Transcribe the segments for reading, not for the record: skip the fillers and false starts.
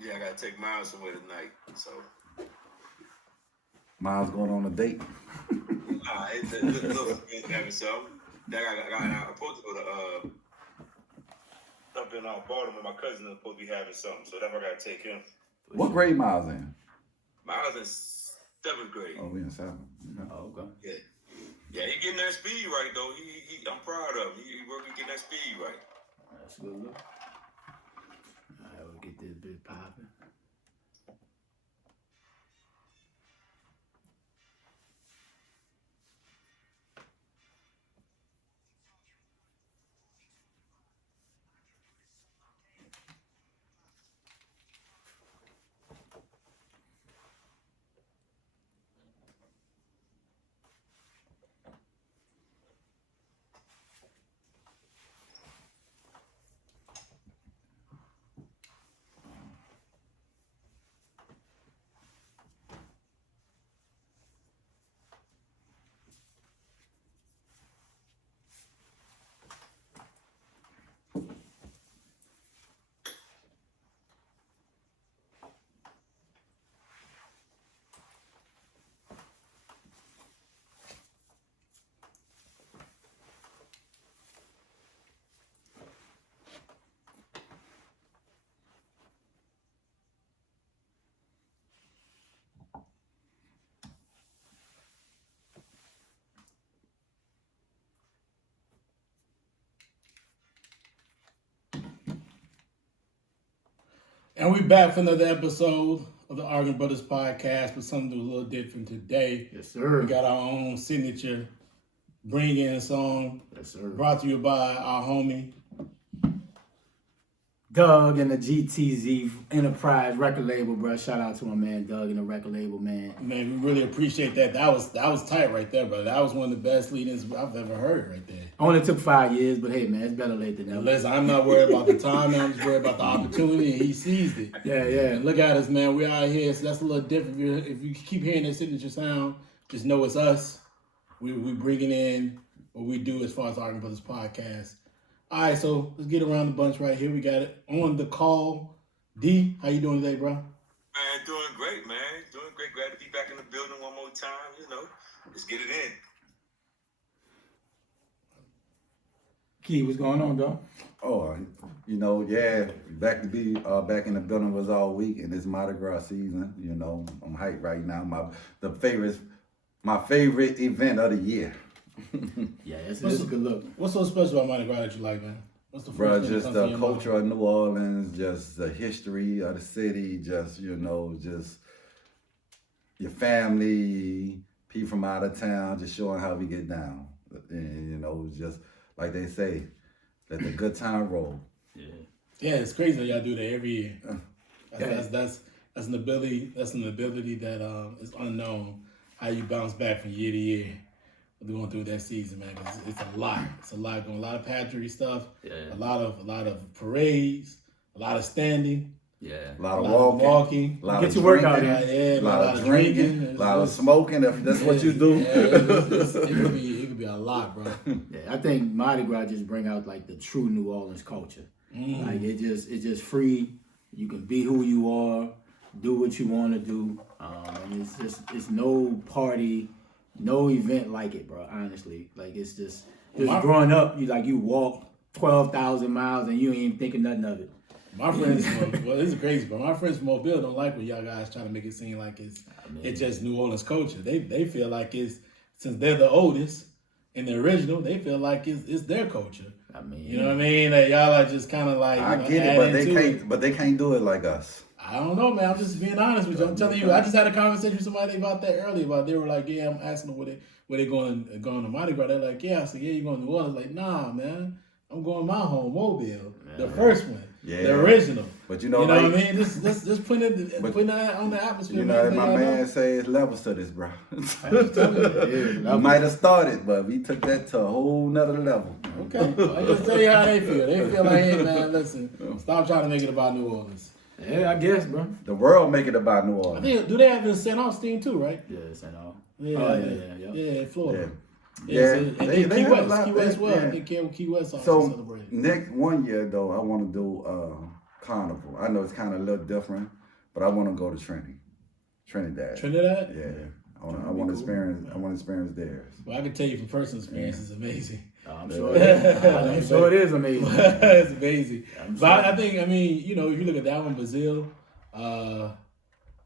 Yeah, I gotta take Miles somewhere tonight. So Miles going on a date. it's a little having something. I'm supposed to go to up in Baltimore. My cousin is supposed to be having something, so that's why I gotta take him. What grade Miles in? Miles in 7th grade. Oh, we in 7th. Oh, okay. Yeah, he getting that speed right though. I'm proud of him. He working getting that speed right. That's a good look. All right, we'll get this bit popping. And we back for another episode of the Argan Brothers podcast, but something a little different today. Yes, sir. We got our own signature bring-in song. Yes, sir. Brought to you by our homie Doug and the GTZ Enterprise record label, bro. Shout out to my man Doug and the record label, man. Man, we really appreciate that. That was tight right there, bro. That was one of the best lead-ins I've ever heard right there. Only took 5 years, but hey, man, it's better late than never. Listen, I'm not worried about the time. I'm just worried about the opportunity, and he seized it. Yeah. And look at us, man. We're out here, so that's a little different. If you keep hearing that signature sound, just know it's us. We bringing in what we do as far as Argan Brothers podcast. All right, so let's get around the bunch right here. We got it on the call. D, how you doing today, bro? Man, doing great, man. Doing great. Glad to be back in the building one more time. Let's get it in. Key, what's going on, dog? Oh, back to be back in the building was all week, and it's Mardi Gras season. I'm hyped right now. My favorite event of the year. Yeah, it's a good look. What's so special about Mardi Gras that you like, man? What's the Bro, first thing just that comes the to your culture of New Orleans, just the history of the city, just your family, people from out of town, just showing how we get down. And, just like they say, let the good time roll. Yeah, it's crazy that y'all do that every year. That's an ability. That's an ability that is unknown. How you bounce back from year to year. Going through that season, man. It's a lot. It's a lot going. A lot of pageantry stuff. Yeah. A lot of parades. A lot of standing. Yeah. A lot of walking. A lot Get your workout in. Yeah, a lot of drinking. A lot of smoking. If that's what you do. It could be a lot, bro. Yeah, I think Mardi Gras just bring out like the true New Orleans culture. Like it's just free. You can be who you are, do what you want to do. And it's no party, no event like it, bro. Honestly, like it's just growing up. You walk 12,000 miles and you ain't even thinking nothing of it. My friends, this is crazy, but my friends from Mobile don't like when y'all guys trying to make it seem like it's just New Orleans culture. They feel like it's, since they're the oldest and the original, they feel like it's their culture. I mean, you know what I mean? That y'all are just kind of like, I get it, but they can't do it like us. I don't know, man. I'm just being honest with you. I'm telling you, I just had a conversation with somebody about that earlier. They were like, yeah, I'm asking them where they going to Mardi Gras. They're like, yeah. I said, yeah, you going to New Orleans? Like, nah, man. I'm going my home, Mobile, the first one, the original. But you know what I mean? Just putting that on the atmosphere. You know, my man say it's levels to this, bro. You might have started, but we took that to a whole nother level. Okay, I just tell you how they feel. They feel like, hey, man, listen, stop trying to make it about New Orleans. Yeah, I guess, bro. The world make it about New Orleans. I think, do they have it in St. Augustine too, right? Yeah, St. Augustine. Yeah, Florida. Yeah, so, and they Key have West, a lot. Key West, well, yeah. I think Key West also So celebrated. next one year though, I want to do Carnival. I know it's kind of a little different, but I want to go to Trinidad. Trinidad? Yeah. I want to experience. I want to experience theirs. Well, I can tell you from personal experience, it's amazing. I'm sure it is. I'm sure it is amazing. It's amazing. I'm But sure. I think, if you look at that one, Brazil, I'm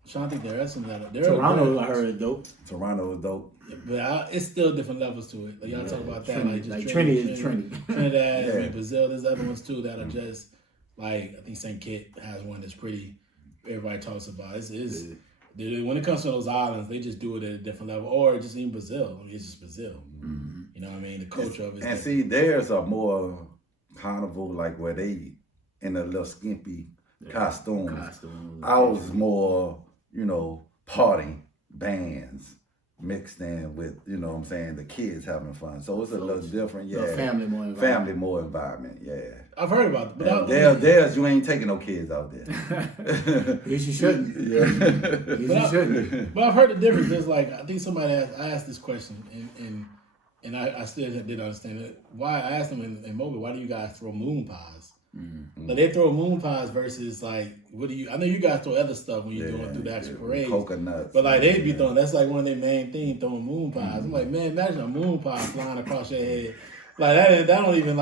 trying to think there are some that Toronto, I heard, is dope. Toronto is dope. But it's still different levels to it. Like y'all talk about that, Trinity is Trinity. Trinidad, Yeah. Brazil. There's other ones too that are just like, I think St. Kitts has one that's pretty. Everybody talks about. When it comes to those islands, they just do it at a different level, or just in Brazil. I mean, it's just Brazil. Mm-hmm. You know what I mean? The culture of it. And see, theirs are more carnival, like where they in a little skimpy costumes. Ours is more, party bands mixed in with, what I'm saying, the kids having fun. So it's a little different, yeah. Family more environment. Family more environment, yeah. I've heard about it. But Theirs, you ain't taking no kids out there. Yes, you shouldn't. Yeah. Yes, you shouldn't. But I've heard the difference. There's like, I think somebody asked this question, and I still didn't understand it. Why I asked them in Mobile, why do you guys throw moon pies? Mm-hmm. Like they throw moon pies versus like, what do you? I know you guys throw other stuff when you're doing through the actual parade. Coconuts. But like they be throwing, that's like one of their main things, throwing moon pies. I'm like, man, imagine a moon pie flying across your head. Like that's not even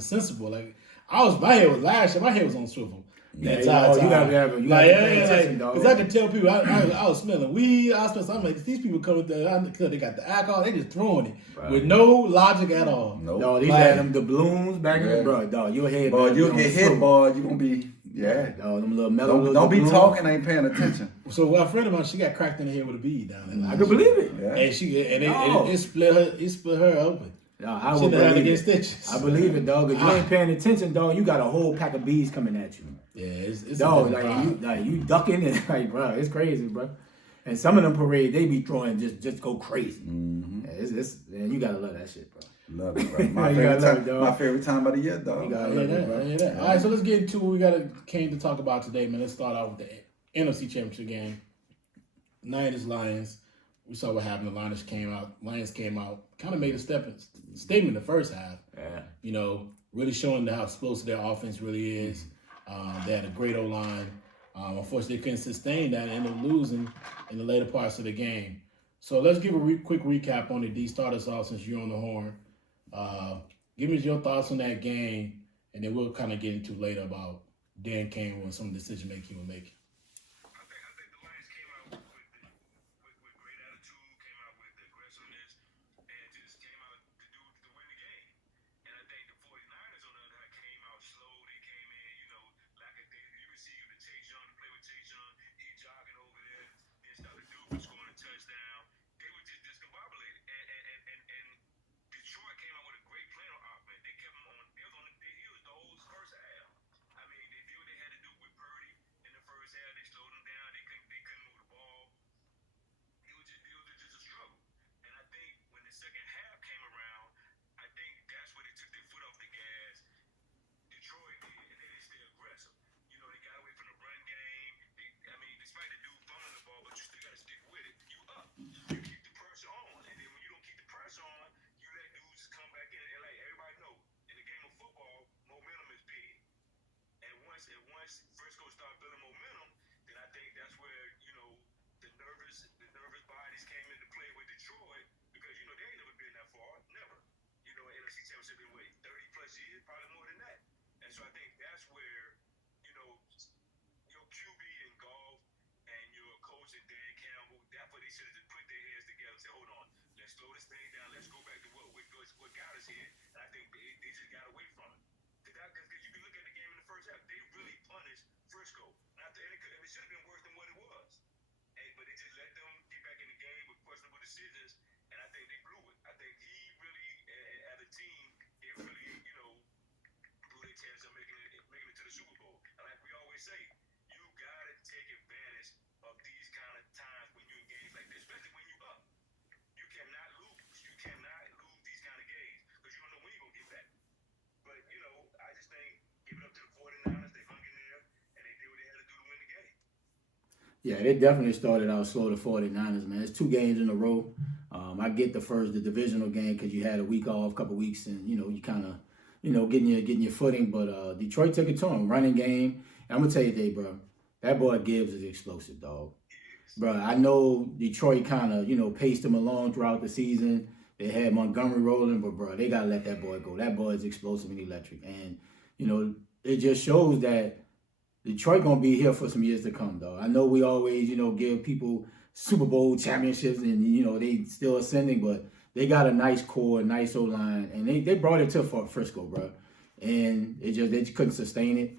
sensible. Like my head was on swivel. You gotta pay attention, dog. Because I could tell people, I was smelling weed. I'm like, these people coming through, because they got the alcohol, they just throwing it with no logic at all. Nope. No, these had them the balloons back in the bro. Dog, your head. Boy, you'll get hit, boy. You gonna be Dog, them little mellow. Don't be talking, ain't paying attention. So a friend of mine, she got cracked in the head with a bead down there. I could believe it. Yeah. And it split her open. No, I She would had to believe get it. stitches. I believe it, dog. If you ain't paying attention, dog, you got a whole pack of bees coming at you. Yeah, it's dog. You ducking it, like, bro, it's crazy, bro. And some of them parades, they be throwing just go crazy. Mm-hmm. Yeah, man, you gotta love that shit, bro. Love it, bro. My favorite time of the year, dog. You gotta love it, bro. Yeah. All right, so let's get into what we came to talk about today, man. Let's start out with the NFC Championship game. Niners Lions. We saw what happened. The Lions came out, kind of made a statement the first half. Yeah. Really showing how explosive their offense really is. They had a great O-line. Unfortunately, they couldn't sustain that and ended up losing in the later parts of the game. So let's give a quick recap on it. D, start us off since you're on the horn. Give me your thoughts on that game, and then we'll kind of get into later about Dan Campbell and some of the decision making he was making. Yeah, they definitely started out slow, the 49ers, man. It's 2 games in a row. I get the divisional game, because you had a week off, couple weeks, and, you kind of, getting your footing. But Detroit took it to him, running game. And I'm gonna tell you, Dave, bro, that boy Gibbs is explosive, dog. Bro, I know Detroit kind of paced him along throughout the season. They had Montgomery rolling, but bro, they gotta let that boy go. That boy is explosive and electric, and it just shows that Detroit gonna be here for some years to come, though. I know we always, give people Super Bowl championships and, they still ascending, but they got a nice core, nice O-line, and they brought it to Frisco, bro. And they just couldn't sustain it.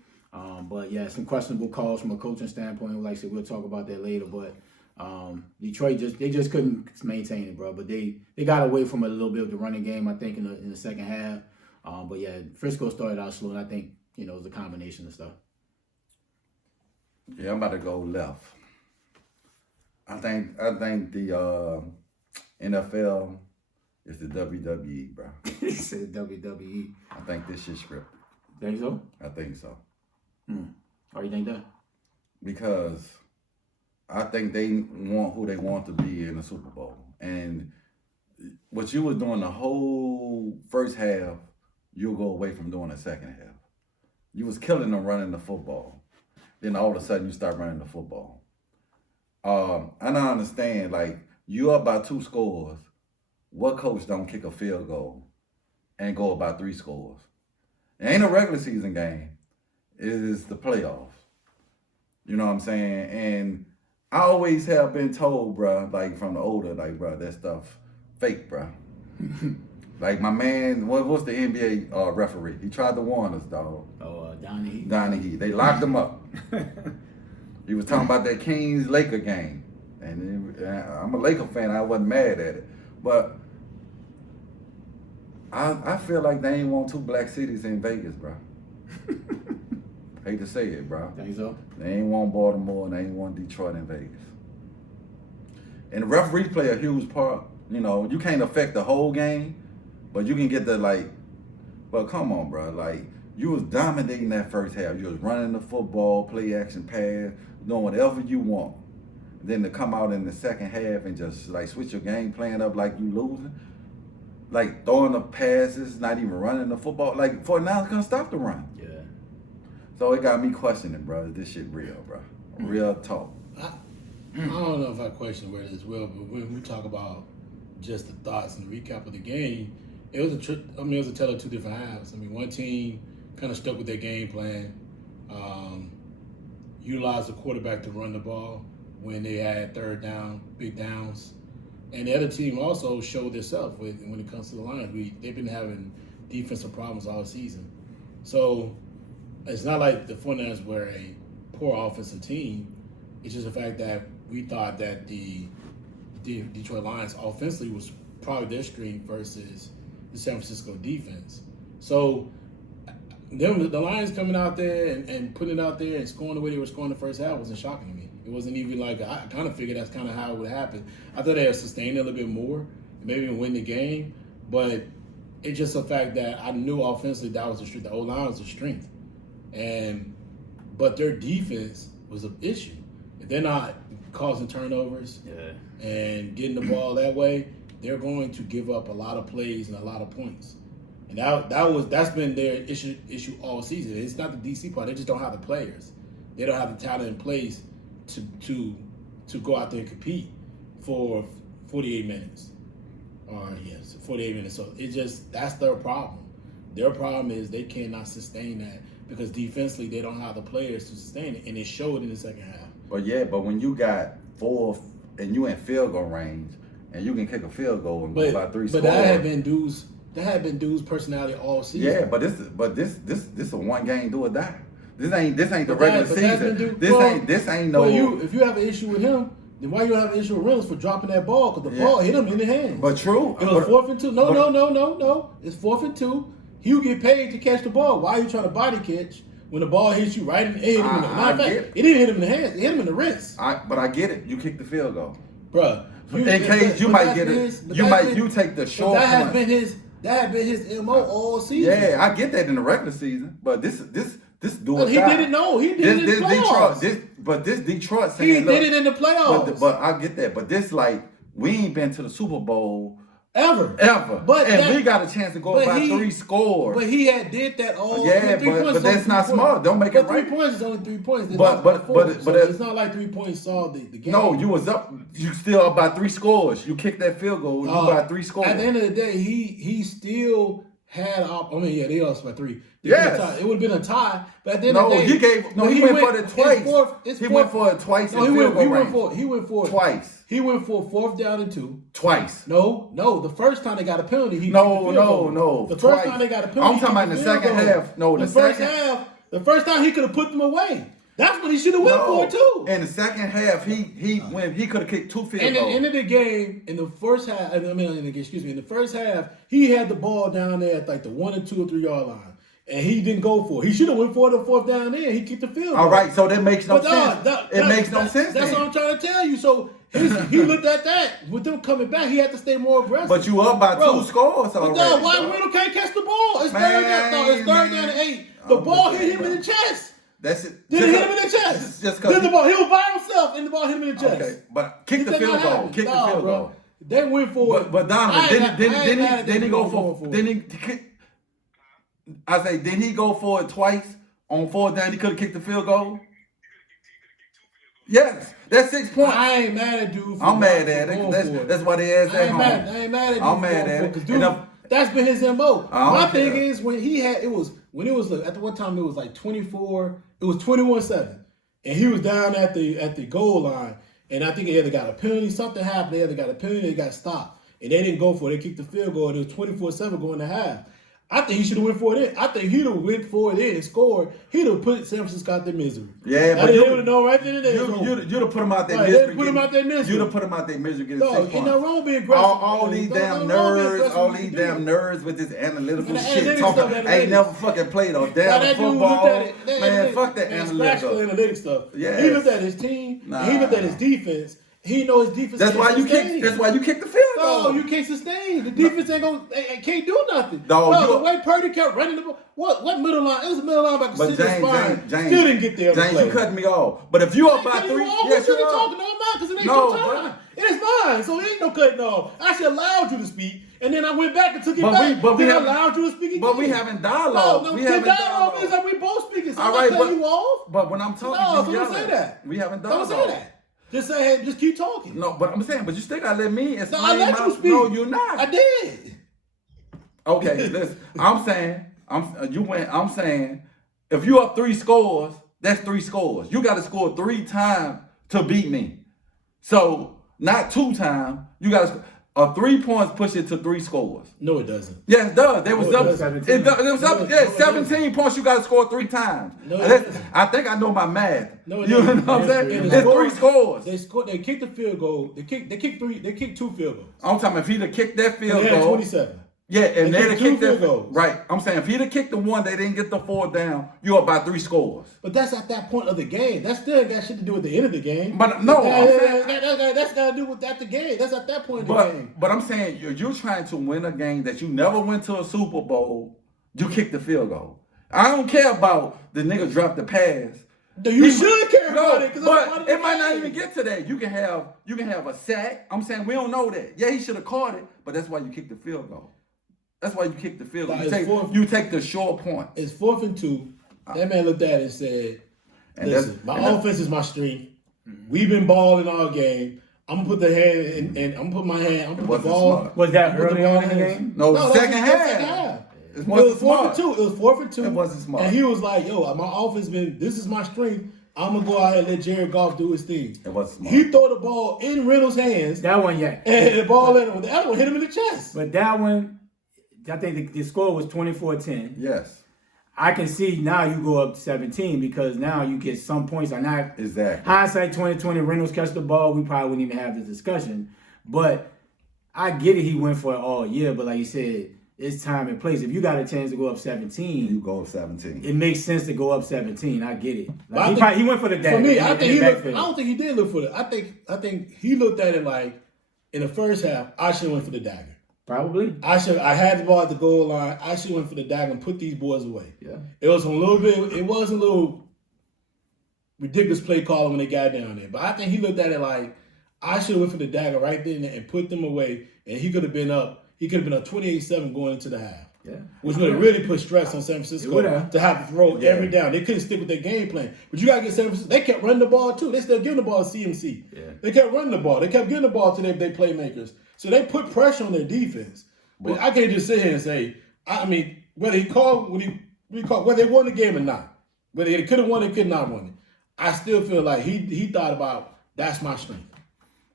But yeah, some questionable calls from a coaching standpoint. Like I said, we'll talk about that later. But Detroit just couldn't maintain it, bro. But they got away from it a little bit with the running game, I think, in the second half. But yeah, Frisco started out slow, and I think, it was a combination of stuff. Yeah, I'm about to go left. I think the NFL is the WWE, bro. He said WWE. I think this shit's scripted. Think so? I think so. Why you think that? Because I think they want who they want to be in the Super Bowl. And what you was doing the whole first half, you'll go away from doing the second half. You was killing them running the football. Then all of a sudden you start running the football. I don't understand, like, you up by 2 scores. What coach don't kick a field goal and go about 3 scores? It ain't a regular season game. It is the playoffs. You know what I'm saying? And I always have been told, bro, like from the older, like, bro, that stuff fake, bro. Like my man, what's the NBA referee? He tried to warn us, dog. Oh, Donnie. They locked him up. He was talking about that Kings-Laker game. And I'm a Laker fan. I wasn't mad at it. But I feel like they ain't want 2 black cities in Vegas, bro. Hate to say it, bro. Think so? They ain't want Baltimore and they ain't want Detroit and Vegas. And the referees play a huge part. You can't affect the whole game, but you can get but come on, bro. Like, you was dominating that first half. You was running the football, play action pass, doing whatever you want. Then to come out in the second half and just like switch your game plan up like you losing. Like throwing the passes, not even running the football. Like, 49ers couldn't stop the run. Yeah. So it got me questioning, bro. Is this shit real, bro? Real talk. I don't know if I question where it is real, but when we talk about just the thoughts and the recap of the game, it was a tale of 2 different halves. One team kind of stuck with their game plan, utilized the quarterback to run the ball when they had third down, big downs. And the other team also showed themselves when it comes to the Lions. They've been having defensive problems all season. So it's not like the 49ers were a poor offensive team. It's just the fact that we thought that the Detroit Lions offensively was probably their strength versus the San Francisco defense. So the Lions coming out there and putting it out there and scoring the way they were scoring the first half wasn't shocking to me. It wasn't even like, I kind of figured that's kind of how it would happen. I thought they would sustain it a little bit more, maybe even win the game, but it's just the fact that I knew offensively that was the strength. The O-line was the strength. But their defense was an issue. If they're not causing turnovers and getting the ball that way, they're going to give up a lot of plays and a lot of points. And that's been their issue all season. It's not the DC part. They just don't have the players. They don't have the talent in place to go out there and compete for 48 minutes. 48 minutes. So that's their problem. Their problem is they cannot sustain that because defensively they don't have the players to sustain it, and it showed in the second half. But when you got 4 and you in field goal range and you can kick a field goal and go about 3 scores. But that had been dude's personality all season. Yeah, but this a one game do or die. This ain't the regular season. This ain't no. If you have an issue with him, then why you have an issue with Reynolds for dropping that ball? Because the ball hit him in the hand. But true. It was 4th and 2. No. It's 4th and 2. He'll get paid to catch the ball. Why are you trying to body catch when the ball hits you right in the head? It didn't hit him in the hands. It hit him in the wrist. But I get it. You kick the field goal, bruh. In case you might get it. You take the short. That has been his MO all season. Yeah, I get that in the regular season, but this do it. He didn't know. He did it in the playoffs. This Detroit saying, he did it in the playoffs. But I get that. But this, like, we ain't been to the Super Bowl Ever. But we got a chance to go by 3 scores. But he had did that all. Yeah, but that's not smart. Don't make it right. 3 points is only 3 points. But it's not like 3 points solved the game. No, you was up. You still up by 3 scores. You kicked that field goal. You by 3 scores. At the end of the day, he still had. They lost by 3. Yes. It would have been a tie. But at the end of the day, he went for it twice. He went for it twice. No, he went for it twice. He went for 4th down and 2. Twice. No. The first time they got a penalty, he No. The first time they got a penalty, I'm talking about in the second half. No, the first half. The first time he could have put them away. That's what he should have went for too. In the second half, he could have kicked 2 field goals. And at the end of the game, in the first half, in the first half, he had the ball down there at like the 1 or 2 or 3 yard line. And he didn't go for it. He should have went for the 4th down there. He kicked the field goal. All right, so that makes no sense. It makes no sense. That's what I'm trying to tell you. So he looked at that. With them coming back, he had to stay more aggressive. But you up by 2 scores already. But why Riddle can't catch the ball? It's third down and 8. The ball hit him in the chest. That's it. Did it hit him in the chest? Just then the ball, he was by himself, and the ball hit him in the chest. Okay, but kick the field goal. Kick the field goal. They went for it. But Donovan, didn't he go for? Didn't he go for it twice on 4th down? He could have kicked the field goal. Yes, that's 6 points. I ain't mad at dude. I'm mad at it. That's why they asked at home. I ain't mad at dude. I'm mad at it. Dude, that's been his MO. My thing is when it was at the one time it was like 24. It was 21-7, and he was down at the goal line, and I think they either got a penalty, something happened. They either got a penalty, they got stopped, and they didn't go for it. They kicked the field goal. And it was 24-7 going to half. I think he should have went for it. I think he'd have went for it and scored. He'd have put San Francisco out their misery. Yeah, but they would have known right then and there. You'd have put him out their misery. Put him out their misery. You'd have put him out their misery. Getting 6 points. Ain't no wrong being aggressive. All these damn nerds with this analytical shit. Ain't never fucking played a damn football. Man, fuck that analytic stuff. Yeah. He looked at his team. He looked at his defense. He knows his defense. That's why you kick the field goal. No, you can't sustain. The defense can't do nothing. No, the way Purdy kept running the ball. What middle line? It was a middle linebacker sitting in spine. James still didn't get there. James, you cut me off. But if you up by 3, yes, you're talking. No, I'm not, because it ain't your time. It is mine, so it ain't no cutting off. I actually allowed you to speak, and then I went back and took it back. Then I allowed you to speak again. But we having dialogue. No, the dialogue is that we both speaking. So all I'm right, not cutting you off. But when I'm talking, no, don't say that. We haven't dialogue. Don't say that. Just say, hey, just keep talking. No, but I'm saying, but you still gotta let me explain. No, I let you speak. No, you're not. I did. Okay, listen. I'm saying, if you up 3 scores, that's 3 scores. You got to score 3 times to beat me. So not 2 times. You got to. 3 points push it to 3 scores. No, it doesn't. Yes, it does. There was up. 17 points. You got to score 3 times. No, I think I know my math. No, you know what I'm saying? It's 3 scores. They kicked the field goal. They kicked 2 field goals. I'm talking if he'd have kicked that field goal. They had 27. Yeah, and they'd have kicked that goals. Right. I'm saying if he'd have kicked the one, they didn't get the 4th down. You up by 3 scores. But that's at that point of the game. That still got shit to do with the end of the game. But no, that's got to do with the game. That's at that point of the game. But I'm saying you're trying to win a game that you never went to a Super Bowl. You kick the field goal. I don't care about the nigga drop the pass. You should care about it, but it might not even get to that. You can have a sack. I'm saying we don't know that. Yeah, he should have caught it, but that's why you kick the field goal. That's why you kick the field goal. You take the short point. It's 4th and 2. That man looked at it and said, "Listen, my offense is my strength. We've been balling all game. I'm gonna put the hand and I'm gonna put my hand. I'm gonna put the ball." Smart. Was that early on in the game? No, second half. It was 4th and 2. It was 4th and 2. It wasn't smart. And he was like, "Yo, my offense this is my strength. I'm gonna go out here and let Jared Goff do his thing." It wasn't smart. He threw the ball in Reynolds' hands. That one, yeah. And the ball in him. The other one hit him in the chest. But that one, I think the score was 24-10. Yes. I can see now you go up 17 because now you get some points. Are not exactly. Hindsight 2020, Reynolds catch the ball. We probably wouldn't even have this discussion. But I get it. He went for it all year. But like you said, it's time and place. If you got a chance to go up 17, you go up 17. It makes sense to go up 17. I get it. Like he went for the dagger. For me, I don't think he did look for it. I think he looked at it like in the first half. I should have went for the dagger. Probably. I had the ball at the goal line. I should went for the dagger and put these boys away. Yeah. It was a little ridiculous play calling when they got down there. But I think he looked at it like I should have went for the dagger right then and put them away. And he could have been up he could have been a 28-7 going into the half. Yeah. Which would have really put stress on San Francisco to have to throw every down. They couldn't stick with their game plan. But you got to get San Francisco. They kept running the ball, too. They still giving the ball to CMC. Yeah. They kept running the ball. They kept giving the ball to their playmakers. So they put pressure on their defense. But I can't just sit here and say, I mean, whether they won the game or not, whether they could have won it, could not won it, I still feel like he thought about, that's my strength.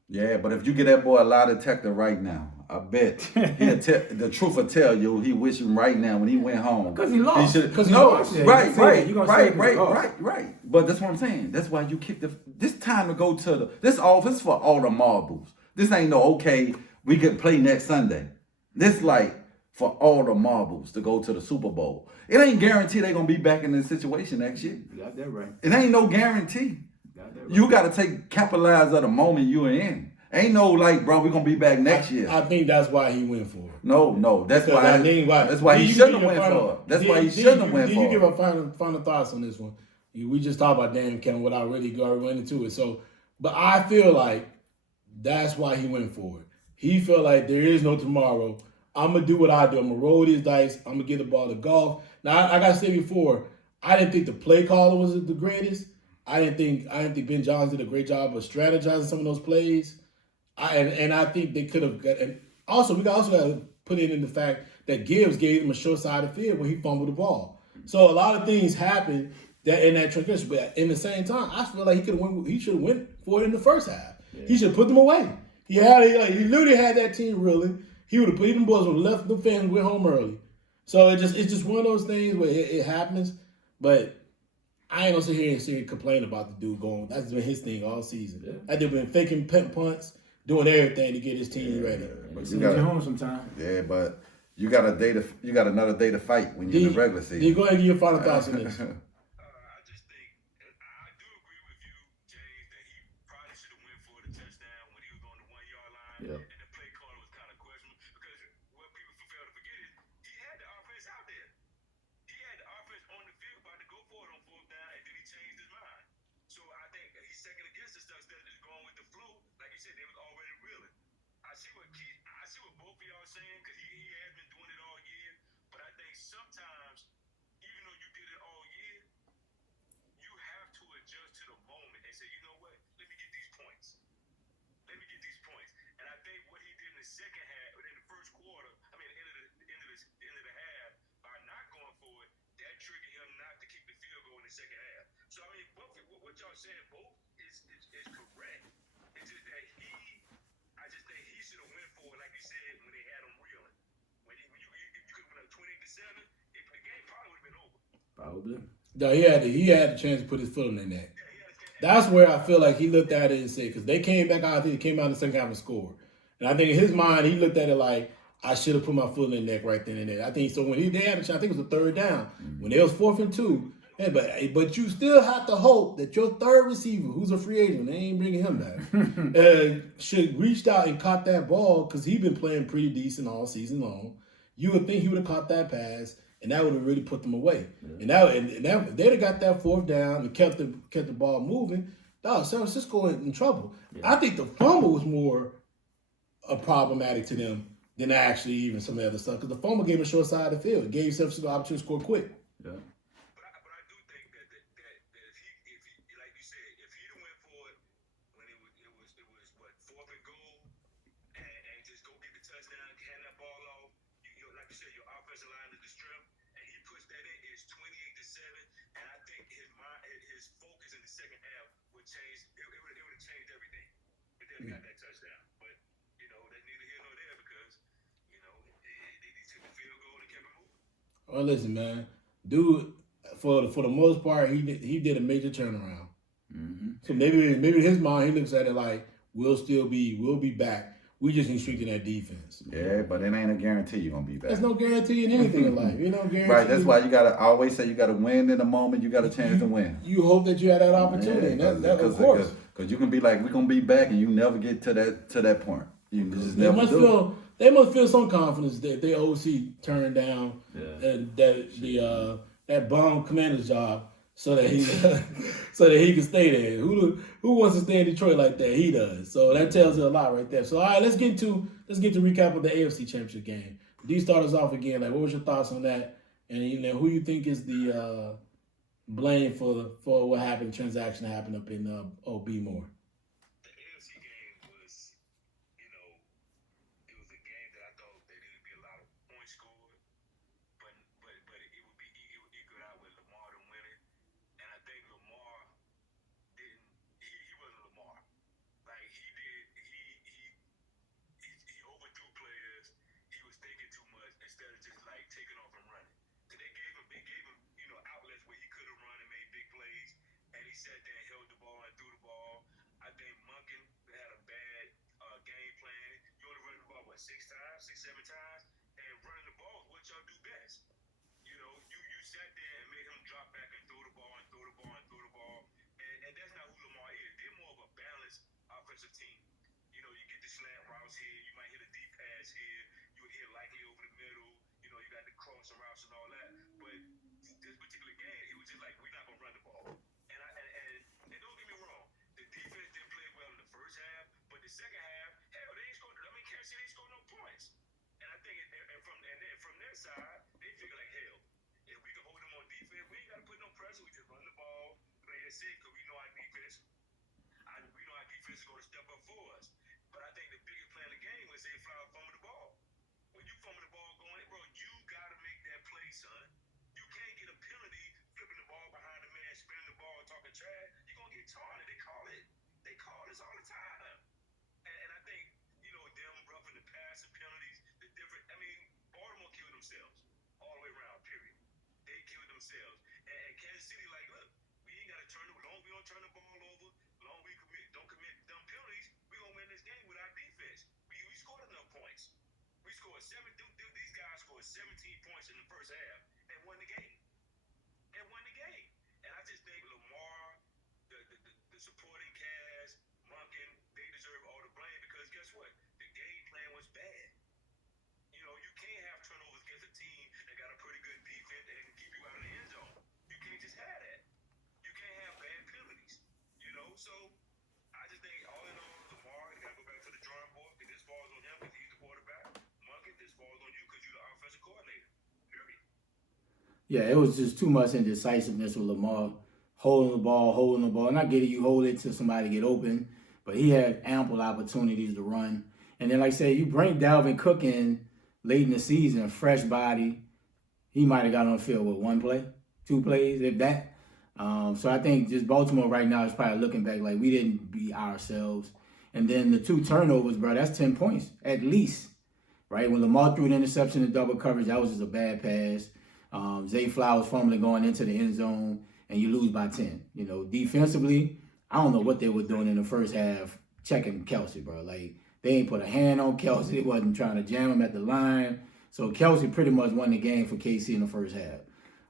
Yeah, but if you get that boy a lie detector right now, I bet the truth will tell you he wishing right now when he went home. Because he lost. Right. But that's what I'm saying. That's why you kick this time to go to this office for all the marbles. This ain't no, okay, we can play next Sunday. This like for all the marbles to go to the Super Bowl. It ain't guaranteed they're going to be back in this situation next year. You got that right. It ain't no guarantee. Got that right. You got to capitalize of the moment you're in. Ain't no like, bro, we're going to be back next year. I think that's why he went for it. No. That's why he shouldn't have went for it. That's why he shouldn't have went for it. Did you give our final thoughts on this one? We just talked about Dan Campbell without really going into it. So, but I feel like that's why he went for it. He felt like there is no tomorrow. I'm going to do what I do. I'm going to roll these dice. I'm going to get the ball to golf. Now, I got to say before, I didn't think the play caller was the greatest. I didn't think Ben Johnson did a great job of strategizing some of those plays. I think they could have got, and also we also got to put it in the fact that Gibbs gave him a short side of field when he fumbled the ball. So a lot of things happened that in that transition, but in the same time, I feel like he should have went for it in the first half. Yeah. He should have put them away. He literally had that team reeling. He would have put them boys would have left the fans and went home early. So it's just one of those things where it happens, but I ain't gonna sit here and complain about the dude going. That's been his thing all season. Yeah. That dude been faking punts, doing everything to get his team ready. But you got home sometime. Yeah, but you got another day to fight when you're in the regular season. You go ahead and give your final thoughts on this. I just think I do agree with you, James, that he probably should have went for the touchdown when he was on the 1 yard line, and the play caller was kind of questionable because what people fail to forget is he had the offense out there. He had the offense on the field about to go for it on 4th down, and then he changed his mind. So I think he's second against the stuff instead of just going with the flow. Like you said, they was already reeling. I see what both of y'all saying because he has been doing it all year. But I think sometimes, even though you did it all year, you have to adjust to the moment and say, you know what? Let me get these points. And I think what he did in the second half, or in the first quarter, I mean, the end of the half, by not going for it, that triggered him not to keep the field goal in the second half. So I mean, what y'all saying both is correct. It's just that I just think he should have went for it, like you said, when they had him reeling. When you could have been up 20-7, the game probably would have been over. Probably. No, he had the chance to put his foot on their neck. That's where I feel like he looked at it and said, because they came back out, I think they came out in the second half and scored. And I think in his mind, he looked at it like, I should have put my foot in their neck right then and there. I think so when they had a chance, I think it was the 3rd down. When they was 4th and 2, but you still have to hope that your third receiver, who's a free agent, they ain't bringing him back, should reached out and caught that ball because he's been playing pretty decent all season long. You would think he would have caught that pass, and that would have really put them away. Yeah. And they'd have got that 4th down and kept the ball moving. No, San Francisco in trouble. Yeah. I think the fumble was more problematic to them than actually even some of the other stuff because the fumble gave him a short side of the field. It gave San Francisco the opportunity to score quick. Yeah. Got that touchdown, but that's neither here nor there because they took the field goal and kept it moving. Well, listen, man, dude, for the most part, he did a major turnaround. Mm-hmm. So maybe in his mind, he looks at it like we'll be back. We just need to strengthen that defense. Yeah, but it ain't a guarantee you're gonna be back. There's no guarantee in anything in life. Guarantee. Right. That's why I always say you gotta win in the moment. You got a chance to win. You hope that you had that opportunity. Yeah, that of course. Because you can be like, we're going to be back, and you never get to that point. You just never do. They must feel some confidence that their OC turned down that bomb commander's job so that he can stay there. Who wants to stay in Detroit like that? He does. So that tells you a lot right there. So all right, let's get to recap of the AFC Championship game. D, start us off again. Like, what was your thoughts on that? And who you think is the blame for what happened, transaction that happened up in OB Moore? The AFC game was, it was a game that I thought there didn't be a lot of points scored, but it would equal out with Lamar to win it. And I think Lamar didn't. He wasn't Lamar. Like he overthrew players. He was thinking too much instead of just like taking off and running. So they gave him outlets where he could have run and made big plays, and he sat there and held the ball and threw the ball. I think Munkin had a bad game plan. You only run the ball six, 7 times, and running the ball is what y'all do best. You sat there and made him drop back and throw the ball and throw the ball and throw the ball, and that's not who Lamar is. They're more of a balanced offensive team. You get the slant routes here, you might hit a deep pass here, you hit likely over the middle. You got the crossing routes and all that, but this particular game, it was just like, we're not gonna run the ball. And don't get me wrong, the defense didn't play well in the first half, but the second half, hell, they ain't scored. Kansas City ain't scored no points. And I think, from their side, they figure like, hell, if we can hold them on defense, we ain't gotta put no pressure. We just run the ball, play it safe, because we know our defense. Is going to step up for us. But I think the biggest play of the game was they fumble the ball. When you fumble the ball going, bro, you got to make that play, son. You can't get a penalty flipping the ball behind the man, spinning the ball, talking trash. You're going to get taunted. They call this all the time. And I think, them roughing the pass and penalties, Baltimore killed themselves all the way around, period. They killed themselves. And Kansas City, like, look, we ain't got to turn it, long we don't turn the ball over, long we don't commit dumb penalties, we gonna win this game with our defense. We scored enough points. We scored 7. These guys scored 17 points in the first half and won the game. And I just think Lamar, the supporting cast, Munkin, they deserve all the blame because guess what? The game plan was bad. You can't have turnovers against a team that got a pretty good defense that can keep you out of the end zone. You can't just have that. You can't have bad penalties. So I just think all in all, Lamar, you gotta go back to the drawing board because this falls on him because he's the quarterback. Munkin, this falls on you because you're the offensive coordinator. Period. Yeah, it was just too much indecisiveness with Lamar holding the ball. And I get it, you hold it till somebody get open, but he had ample opportunities to run. And then, like I said, you bring Dalvin Cook in late in the season, fresh body. He might have got on the field with 1 play, 2 plays, if that. So I think just Baltimore right now is probably looking back like we didn't beat ourselves. And then the 2 turnovers, bro, that's 10 points at least, right? When Lamar threw an interception in double coverage, that was just a bad pass. Zay Flowers fumbling going into the end zone, and you lose by 10. Defensively, I don't know what they were doing in the first half checking Kelce, bro. Like, they ain't put a hand on Kelce. They wasn't trying to jam him at the line. So Kelce pretty much won the game for KC in the first half.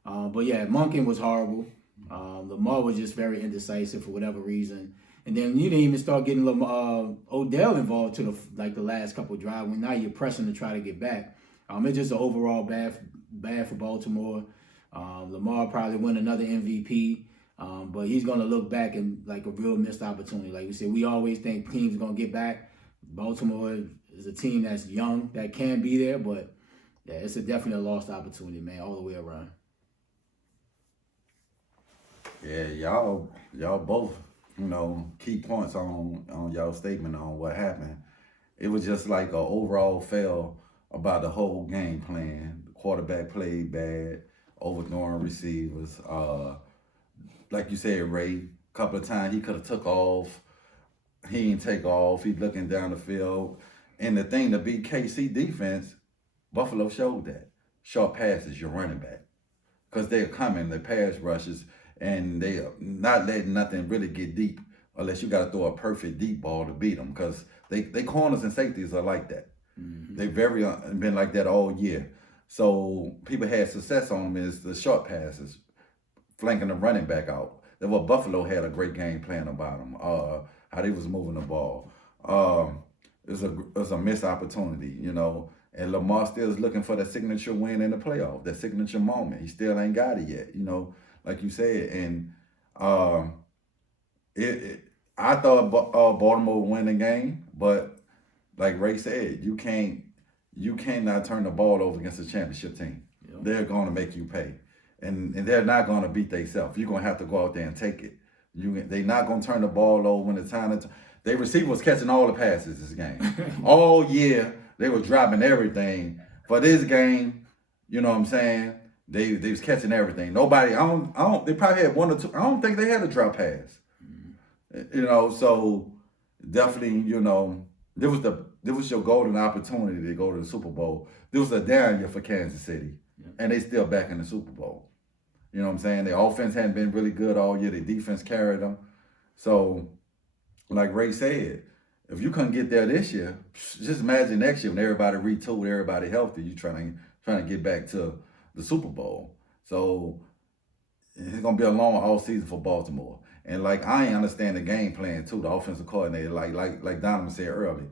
But yeah, Munkin was horrible. Lamar was just very indecisive for whatever reason. And then you didn't even start getting Odell involved to the last couple of drives when now you're pressing to try to get back. It's just an overall bad for Baltimore. Lamar probably win another MVP, but he's going to look back and like a real missed opportunity. Like we said, we always think teams are going to get back. Baltimore is a team that's young, that can be there, but yeah, it's definitely a lost opportunity, man, all the way around. Yeah, y'all both, key points on y'all statement on what happened. It was just like an overall fail about the whole game plan. The quarterback played bad, overthrowing receivers. Like you said, Ray, a couple of times he could have took off. He didn't take off. He looking down the field. And the thing to beat KC defense, Buffalo showed that. Short passes, you're running back. Because they're coming, the pass rushes, and they are not letting nothing really get deep unless you got to throw a perfect deep ball to beat them. Because they corners and safeties are like that. Mm-hmm. They've been like that all year. So people had success on them is the short passes, flanking the running back out. That's what Buffalo had a great game plan about them. How they was moving the ball. It was a missed opportunity, And Lamar still is looking for that signature win in the playoff, that signature moment. He still ain't got it yet, like you said. And I thought Baltimore would win the game, but like Ray said, you cannot turn the ball over against a championship team. Yep. They're going to make you pay, and they're not going to beat themselves. You're going to have to go out there and take it. They're not going to turn the ball over when the time. They receiver was catching all the passes this game. All year they were dropping everything. For this game, you know what I'm saying? They was catching everything. Nobody. They probably had one or two. I don't think they had a drop pass. You know, so definitely, you know, there was your golden opportunity to go to the Super Bowl. There was a down year for Kansas City, and they still back in the Super Bowl. You know what I'm saying? Their offense hadn't been really good all year. Their defense carried them. So, like Ray said, if you couldn't get there this year, just imagine next year when everybody retooled, everybody healthy, you trying to get back to the Super Bowl. So it's gonna be a long all season for Baltimore. And like I ain't understand the game plan too, the offensive coordinator, like Donovan said earlier.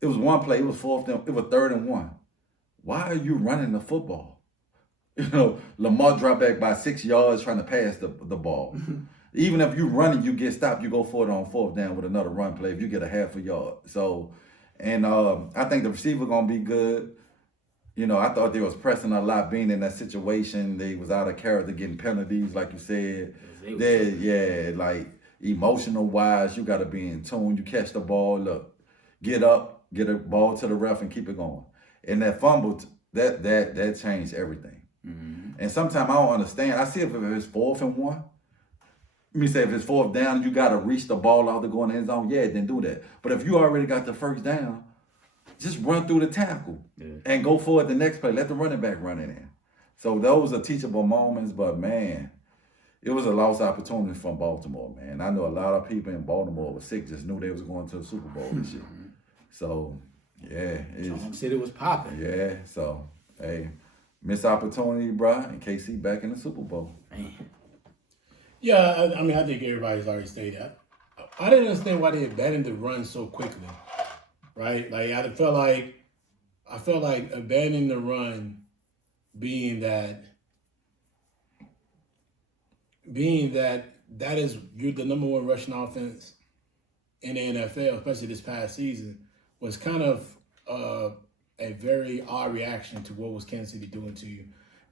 It was one play, it was 3rd and 1. Why are you running the football? You know, Lamar dropped back by 6 yards trying to pass the ball. Even if you run it, you get stopped, you go for it on 4th down with another run play if you get a half a yard. So, and I think the receiver gonna be good. You know, I thought they was pressing a lot being in that situation. They was out of character getting penalties, like you said. Like emotional wise, you gotta be in tune. You catch the ball, look, get up, get a ball to the ref and keep it going. And that fumble, that changed everything. Mm-hmm. And sometimes I don't understand. I see if it's 4th and 1. Let me say if it's 4th down, you gotta reach the ball out to go in the end zone. Yeah, then do that. But if you already got the 1st down, just run through the tackle and go for it the next play. Let the running back run it in. So those are teachable moments, but man, it was a lost opportunity from Baltimore, man. I know a lot of people in Baltimore were sick, just knew they was going to the Super Bowl this year. So, yeah. Tom City was popping. Yeah, so, hey, missed opportunity, bro, and KC back in the Super Bowl. Man. Yeah, I mean, I think everybody's already stated that. I didn't understand why they abandoned the run so quickly, right? Like, I felt like abandoning the run being that is you're the number 1 rushing offense in the NFL, especially this past season, was kind of a very odd reaction to what was Kansas City doing to you.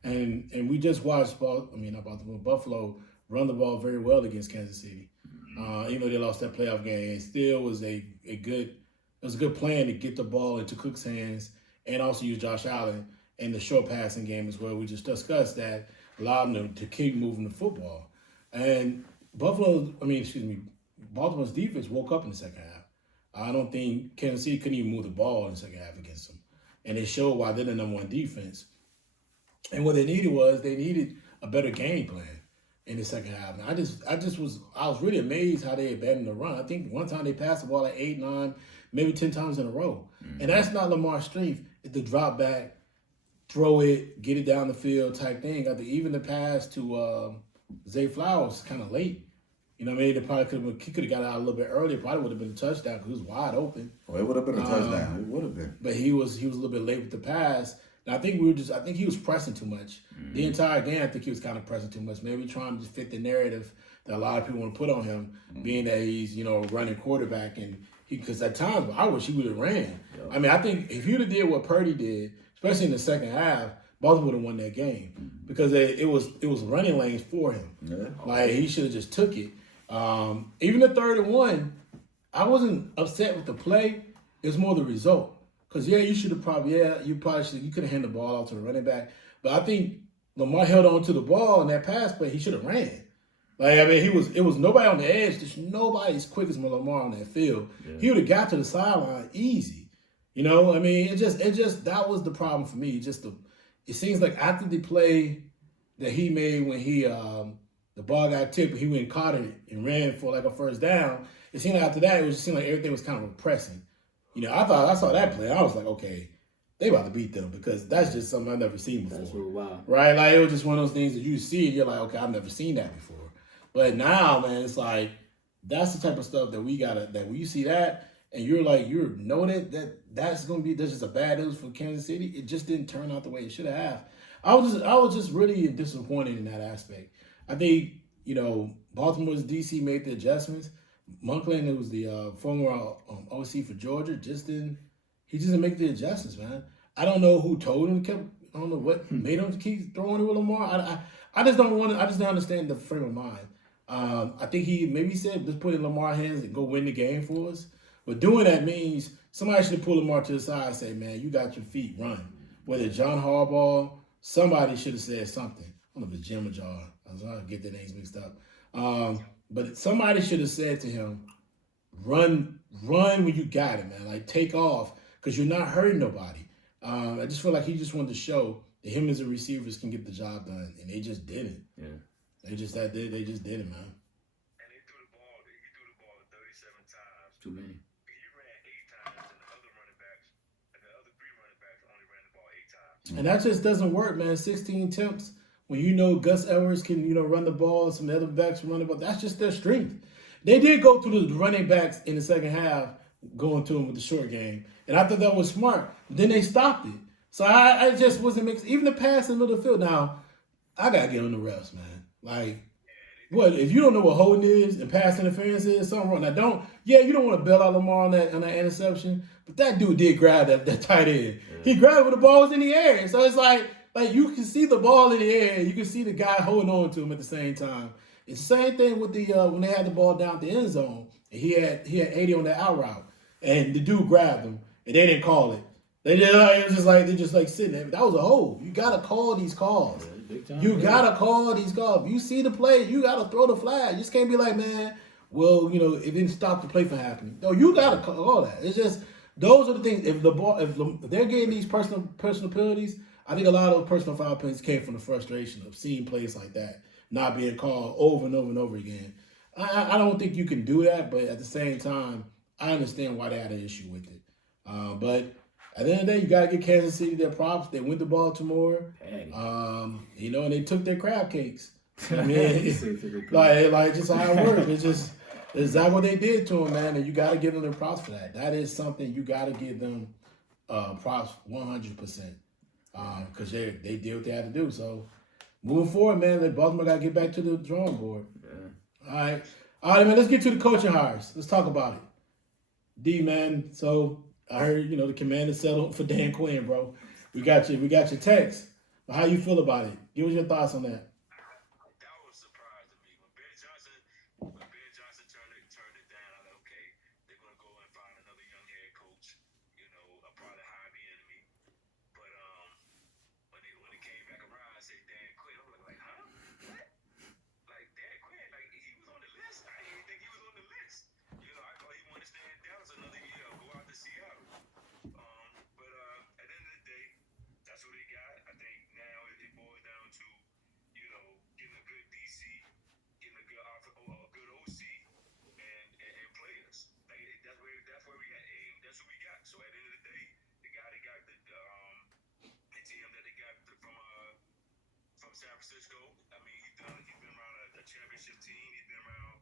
And we just watched Buffalo run the ball very well against Kansas City. Even though they lost that playoff game, it still was a good plan to get the ball into Cook's hands and also use Josh Allen in the short passing game as well. We just discussed that, allowed them to keep moving the football. And Baltimore's defense woke up in the second half. I don't think Kansas City couldn't even move the ball in the second half against them. And they showed why they're the number 1 defense. And what they needed a better game plan in the second half. And I was really amazed how they abandoned the run. I think one time they passed the ball like 8, 9, maybe 10 times in a row. Mm-hmm. And that's not Lamar's strength. It's the drop back, throw it, get it down the field type thing. I think even the pass to Zay Flowers kind of late. You know what I mean? He could have got out a little bit earlier. Probably would have been a touchdown because he was wide open. Well, it would have been a touchdown. It would have been. But he was a little bit late with the pass. And I think he was pressing too much. Mm-hmm. The entire game, I think he was kind of pressing too much. Maybe trying to just fit the narrative that a lot of people want to put on him, being that he's, you know, running quarterback. And because at times, I wish he would have ran. Yep. I mean, I think if he would have did what Purdy did, especially in the second half, Baltimore would have won that game because it was running lanes for him. Yeah. Like, he should have just took it. Even the 3rd and 1, I wasn't upset with the play. It was more the result. Because, you could have handed the ball out to the running back. But I think Lamar held on to the ball in that pass play. He should have ran. Like, I mean, it was nobody on the edge. There's nobody as quick as Lamar on that field. Yeah. He would have got to the sideline easy. You know, I mean, it just that was the problem for me. It seems like after the play that he made when the ball got tipped, he went and caught it and ran for like a 1st down. It seemed like after that, it seemed like everything was kind of repressing. You know, I saw that play. I was like, okay, they about to beat them because that's just something I've never seen before. That's really wild. Right? Like, it was just one of those things that you see and you're like, okay, I've never seen that before. But now, man, it's like, that's the type of stuff that that when you see that and you're like, you're knowing that's just a bad news for Kansas City, it just didn't turn out the way it should have. I was just really disappointed in that aspect. I think, Baltimore's DC made the adjustments. Monkland, who was the former OC for Georgia, just didn't make the adjustments, man. I don't know who told him to keep. I don't know what made him keep throwing it with Lamar. I just don't want to. I just don't understand the frame of mind. I think he said let's put it in Lamar's hands and go win the game for us. But doing that means somebody should pull Lamar to the side and say, man, you got your feet, run. Whether John Harbaugh, somebody should have said something. I don't know if it's Jim or John. I was trying to get the names mixed up. But somebody should have said to him, run when you got it, man. Like, take off because you're not hurting nobody. I just feel like he just wanted to show that him as a receivers can get the job done, and they just didn't. Yeah. They just didn't, man. And he threw the ball 37 times. Too many. He ran 8 times, and the other 3 running backs only ran the ball 8 times. And that just doesn't work, man. 16 attempts. When Gus Edwards can, run the ball, some other backs can run the ball, that's just their strength. They did go through the running backs in the second half, going to them with the short game. And I thought that was smart. Then they stopped it. So I just wasn't mixed. Even the pass in the middle of the field. Now, I got to get on the refs, man. Like, what, if you don't know what holding is and pass interference is, something wrong. Now, you don't want to bail out Lamar on that interception, but that dude did grab that tight end. Yeah. He grabbed it when the ball was in the air. So it's like you can see the ball in the air. You can see the guy holding on to him at the same time. It's the same thing with the when they had the ball down the end zone. And he had 80 on the out route, and the dude grabbed him, and they didn't call it. They just sitting there. That was a hold. You gotta call these calls. You gotta call these calls. If you see the play, you gotta throw the flag. You just can't be like, man, well, it didn't stop the play from happening. No, you gotta call that. It's just those are the things. If they're getting these personal penalties, I think a lot of those personal foul penalties came from the frustration of seeing plays like that not being called over and over and over again. I don't think you can do that, but at the same time, I understand why they had an issue with it. But at the end of the day, you got to give Kansas City their props. They went to Baltimore, and they took their crab cakes. I mean, like just how it works. It's just exactly what they did to them, man, and you got to give them their props for that. That is something you got to give them props 100%, because they did what they had to do. So moving forward, man, Baltimore got to get back to the drawing board. Yeah. All right, man. Let's get to the coaching hires. Let's talk about it. D, man. So I heard the Commanders settled for Dan Quinn, bro. We got your text. How you feel about it? Give us your thoughts on that. That was a surprise to me when Ben Johnson turned it down. I was like, okay, they're gonna go and find another young head coach. Probably hire me enemy. But when it came back around, I said Dan Quinn. I was like, huh? What? Like Dan Quinn? Like he was on the list? I didn't even think he was on the list. I thought he wanted to stay in Dallas another year, go out to Seattle. But at the end of the day, that's what he got. I think now it boils down to getting a good DC, getting a good OC, and players. Like that's where we at. That's what we got. So at the end of the day, the guy they got the team that they got from San Francisco. I mean, he's been around a championship team. He's been around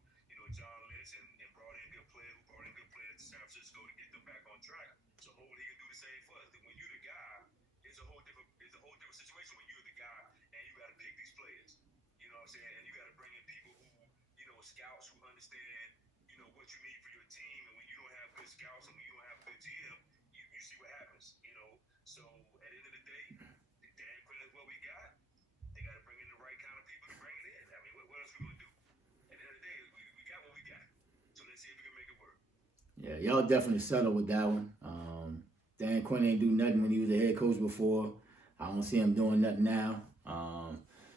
John Lynch and brought in good players to San Francisco to get them back on track. So hopefully he can do the same for us. When you're the guy, it's a whole different situation when you're the guy and you got to pick these players. You know what I'm saying? And you got to bring in people who scouts who understand what you need for your team. And when you don't have good scouts and when you don't have a good GM, you see what happens. So at the end of the day, Dan Quinn is what we got. They got to bring in the right kind of people to bring it in. I mean, what else are we gonna do? At the end of the day, we got what we got. So let's see if we can make it work. Yeah, y'all definitely settled with that one. Dan Quinn ain't do nothing when he was the head coach before. I don't see him doing nothing now.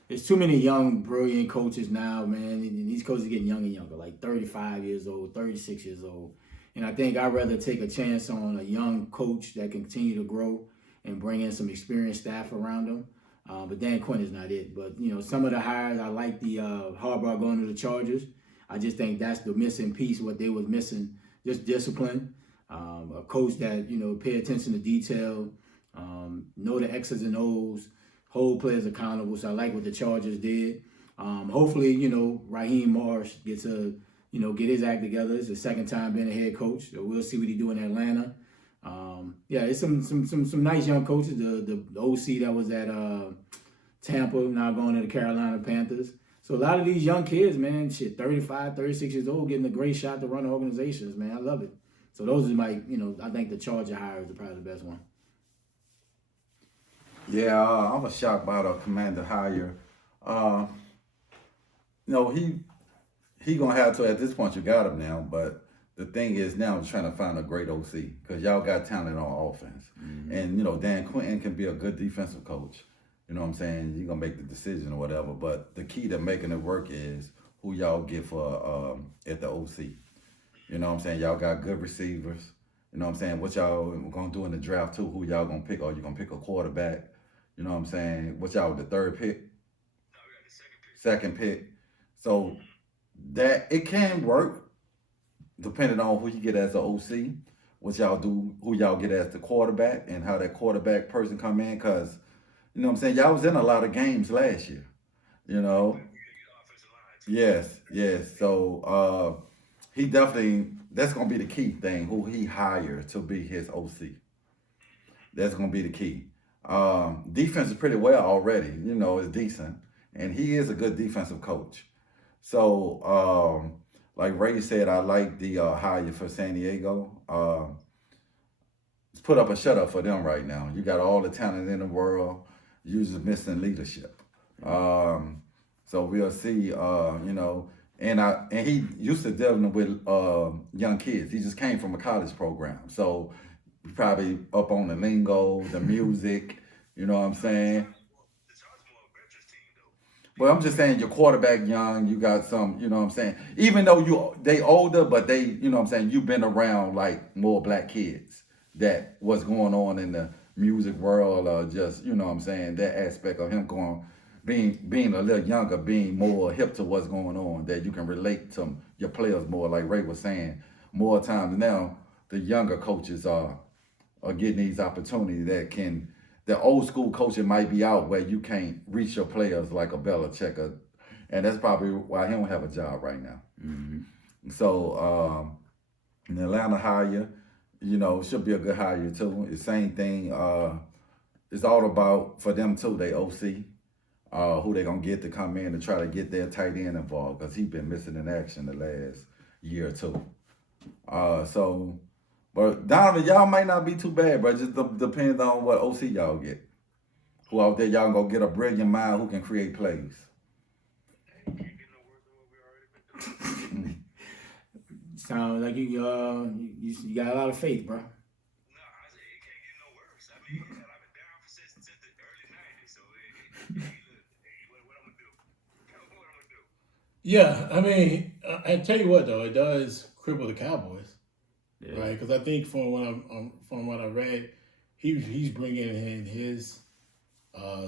There's too many young, brilliant coaches now, man. And these coaches are getting younger and younger, like 35 years old, 36 years old. And I think I'd rather take a chance on a young coach that can continue to grow and bring in some experienced staff around him. But Dan Quinn is not it. But, some of the hires, I like the Harbaugh going to the Chargers. I just think that's the missing piece, what they was missing, just discipline. A coach that, pay attention to detail, know the X's and O's, hold players accountable. So I like what the Chargers did. Hopefully, Raheem Morris gets get his act together. It's his second time being a head coach. So we'll see what he do in Atlanta. It's some nice young coaches. The OC that was at Tampa now going to the Carolina Panthers. So a lot of these young kids, man, 35, 36 years old, getting a great shot to run organizations, man. I love it. So those are my, I think the Charger hire is probably the best one. Yeah, I was shocked by the commander hire. He gonna have to, at this point, you got him now, but the thing is now I'm trying to find a great OC because y'all got talent on offense. Mm-hmm. And, Dan Quinn can be a good defensive coach. You know what I'm saying? You're going to make the decision or whatever. But the key to making it work is who y'all get for at the OC. You know what I'm saying? Y'all got good receivers. You know what I'm saying? What y'all going to do in the draft, too? Who y'all going to pick? Or you going to pick a quarterback? You know what I'm saying? What y'all, the third pick? No, we got the second pick. So that it can work depending on who you get as the OC, what y'all do, who y'all get as the quarterback, and how that quarterback person come in. Because, you know what I'm saying, y'all was in a lot of games last year, Yes. So he definitely, that's going to be the key thing, who he hired to be his OC. That's going to be the key. Defense is pretty well already, it's decent. And he is a good defensive coach. So, like Ray said, I like the hire for San Diego. Let's put up a shut up for them right now. You got all the talent in the world. You're just missing leadership. So we'll see, and he used to dealing with young kids. He just came from a college program. So probably up on the lingo, the music, you know what I'm saying? Well, I'm just saying your quarterback young, you got some, you know what I'm saying? Even though they older, but they, you know what I'm saying, you've been around like more black kids that what's going on in the music world or just, you know what I'm saying, that aspect of him being a little younger, being more hip to what's going on, that you can relate to your players more, like Ray was saying, more times now the younger coaches are getting these opportunities the old school coaching might be out where you can't reach your players like a Belichick, and that's probably why he don't have a job right now. Mm-hmm. So an Atlanta hire, should be a good hire too. The same thing. It's all about for them too. They OC, who they gonna get to come in and try to get their tight end involved because he's been missing in action the last year or two. But Donovan, y'all might not be too bad, bro. Just depends on what OC y'all get. Who out there y'all gonna get a brilliant mind who can create plays. Sounds like you got a lot of faith, bro. No, I said it can't get no worse. I mean, I've been down since the early 90s, so what I'm gonna do? Yeah, I mean, I tell you what though, it does cripple the Cowboys. Yeah. Right, because I think from what I read, he's bringing in his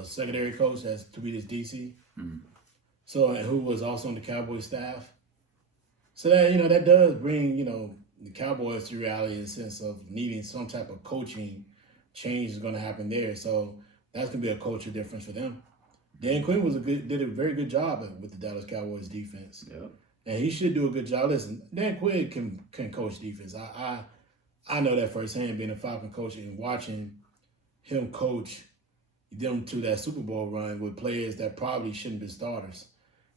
secondary coach as to be his DC, so who was also on the Cowboys staff. So that that does bring the Cowboys to reality in the sense of needing some type of coaching change is going to happen there. So that's going to be a culture difference for them. Dan Quinn did a very good job with the Dallas Cowboys defense. Yeah. And he should do a good job. Listen, Dan Quinn can coach defense. I know that firsthand, being a Falcon coach and watching him coach them to that Super Bowl run with players that probably shouldn't be starters.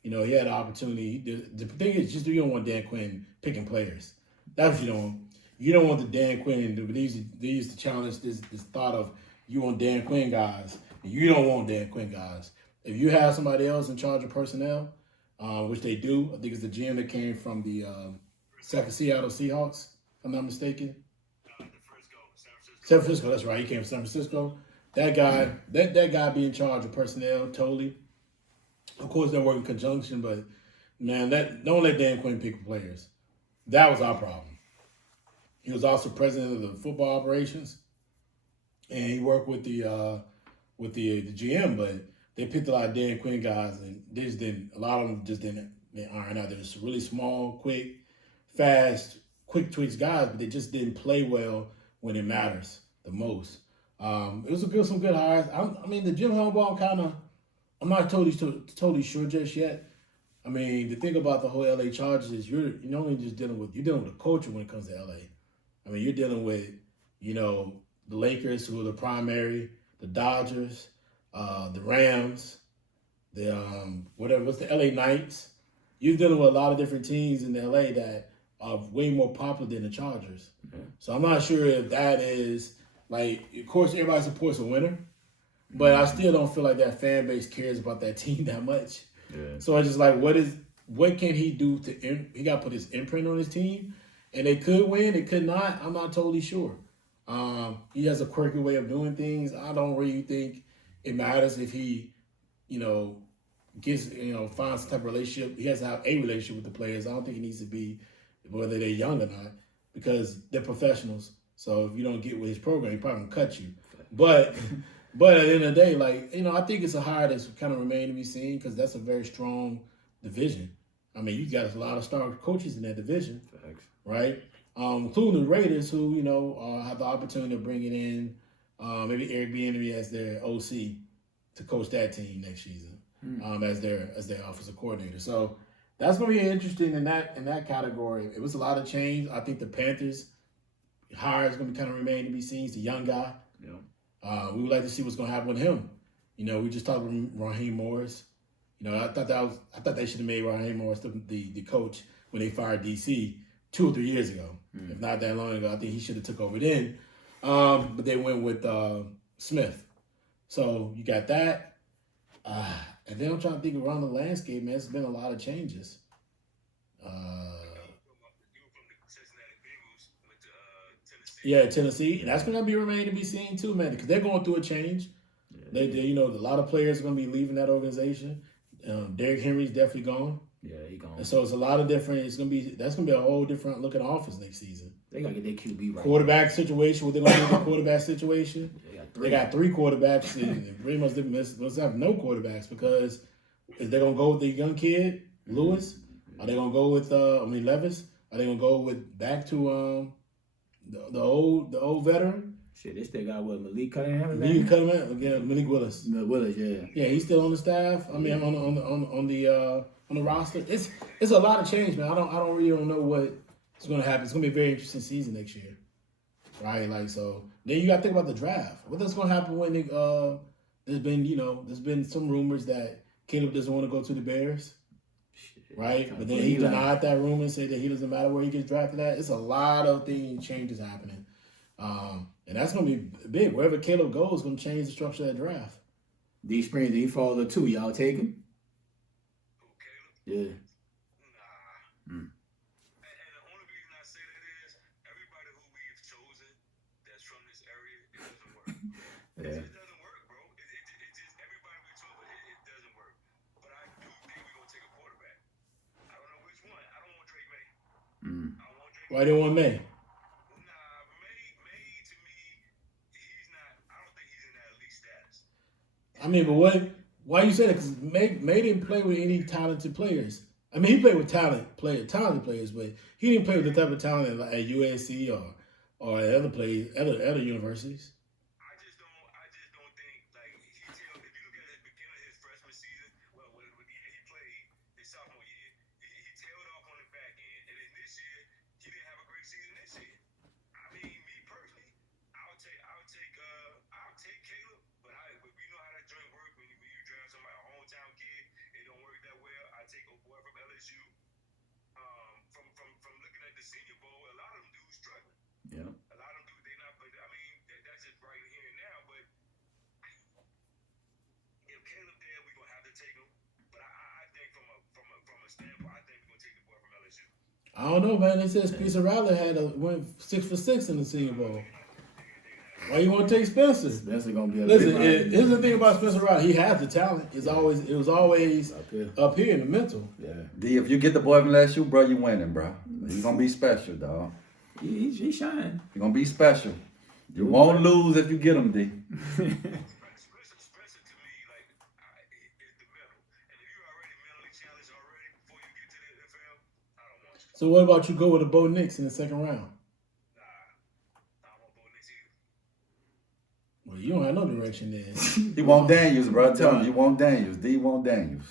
He had an opportunity. The thing is, just you don't want Dan Quinn picking players. That's what you don't want. You don't want the Dan Quinn. They used to challenge this thought of you want Dan Quinn guys. And you don't want Dan Quinn guys. If you have somebody else in charge of personnel, which they do. I think it's the GM that came from the Seattle Seahawks, if I'm not mistaken. San Francisco, that's right. He came from San Francisco. That guy be in charge of personnel totally. Of course, they work in conjunction, but man, don't let Dan Quinn pick players. That was our problem. He was also president of the football operations, and he worked with the GM, but they picked a lot of Dan Quinn guys, and a lot of them just didn't iron out. They're just really small, quick, fast, quick twitch guys, but they just didn't play well when it matters the most. It was some good hires. The Jim Harbaugh I'm not totally sure just yet. I mean, the thing about the whole LA Chargers is you're only just dealing with the culture when it comes to LA. I mean, you're dealing with, the Lakers who are the primary, the Dodgers, the Rams, what's the LA Knights. You're dealing with a lot of different teams in LA that are way more popular than the Chargers. Yeah. So I'm not sure if that is like, of course, everybody supports a winner, but I still don't feel like that fan base cares about that team that much. Yeah. So it's just like, what can he do he got to put his imprint on his team, and they could win, they could not. I'm not totally sure. He has a quirky way of doing things. I don't really think it matters if he, finds some type of relationship. He has to have a relationship with the players. I don't think it needs to be whether they're young or not, because they're professionals. So if you don't get with his program, he probably gonna cut you. But at the end of the day, I think it's a hire that's kind of remain to be seen, because that's a very strong division. I mean, you got a lot of star coaches in that division. Facts. Right? Including the Raiders, who, have the opportunity of bringing in maybe Eric Bieniemy as their OC to coach that team next season, as their offensive coordinator. So that's going to be interesting in that category. It was a lot of change. I think the Panthers hire is going to kind of remain to be seen. He's a young guy. Yeah. We would like to see what's going to happen with him. We just talked about Raheem Morris. I thought they should have made Raheem Morris the coach when they fired DC 2 or 3 years ago, if not that long ago. I think he should have took over then. But they went with Smith. So you got that. And then I'm trying to think around the landscape, man. It's been a lot of changes. Tennessee. And that's going to be remain to be seen too, man, because they're going through a change. Yeah. They a lot of players are going to be leaving that organization. Derrick Henry's definitely gone. Yeah, he gone. And so it's a lot of different. That's gonna be a whole different looking offense next season. They gotta get their QB right. Quarterback situation. What they're gonna do in the quarterback situation? They got three quarterbacks. And pretty much they must have no quarterbacks, because is they gonna go with the young kid Lewis? Are they gonna go with Levis? Are they gonna go with back to the old veteran? Shit, they still got what, Malik Cunningham? Malik Willis. Willis, yeah. Yeah, he's still on the staff. I mean, on the roster. It's a lot of change, man. I don't really know what's going to happen. It's going to be a very interesting season next year, right? So then you got to think about the draft. What's going to happen when there's been some rumors that Caleb doesn't want to go to the Bears, right? But then he denied that rumor and said that he doesn't matter where he gets drafted at. It's a lot of changes happening. And that's going to be big. Wherever Caleb goes is going to change the structure of that draft. D Spring, did he fall to 2? Y'all take him? Yeah. Nah. And the only reason I say that is everybody who we've chosen that's from this area, it doesn't work. Yeah. It doesn't work, bro. It just everybody we chose, it doesn't work. But I do think we're gonna take a quarterback. I don't know which one. I don't want Drake May. I don't want Drake. Why do you want May? May to me, he's not. I don't think he's in that elite status. I mean, but what? Why you say that? Because May didn't play with any talented players. I mean, he played with talented players, but he didn't play with the type of talent at USC or at other universities. I just don't think, like, if you look at the beginning of his freshman season, well, with the year he played his sophomore year, he tailed off on the back end, and then this year he didn't have a great season this year. I mean, me personally, I'll take Caleb, but we know how that joint works when you draft somebody, a hometown kid, it don't work that well. I take a boy from LSU. From looking at the Senior Bowl, a lot of them dudes struggling. Yeah. A lot of them they not, but I mean that's just right here and now. But if Caleb there, we're gonna have to take him. But I think from a standpoint, I think we're gonna take the boy from LSU. I don't know, man. They said Spencer Rattler went 6 for 6 in the Senior Bowl. Why you want to take Spencer? Spencer gonna be a Listen, here's the thing about Spencer Rattler. He has the talent. It was always up here in the mental. Yeah. D, if you get the boy from LSU, bro, you winning, bro. He's gonna be special, dog. He shine. He's gonna be special. You won't lose if you get him, D. Spencer to me, like, is the middle. And if you're already mentally challenged before you get to the NFL, I don't want you. So what about you go with a Bo Nix in the second round? Nah, I don't want Bo Nix either. Well, you don't have no direction then. He want Daniels, bro. Tell him you want Daniels. D want Daniels.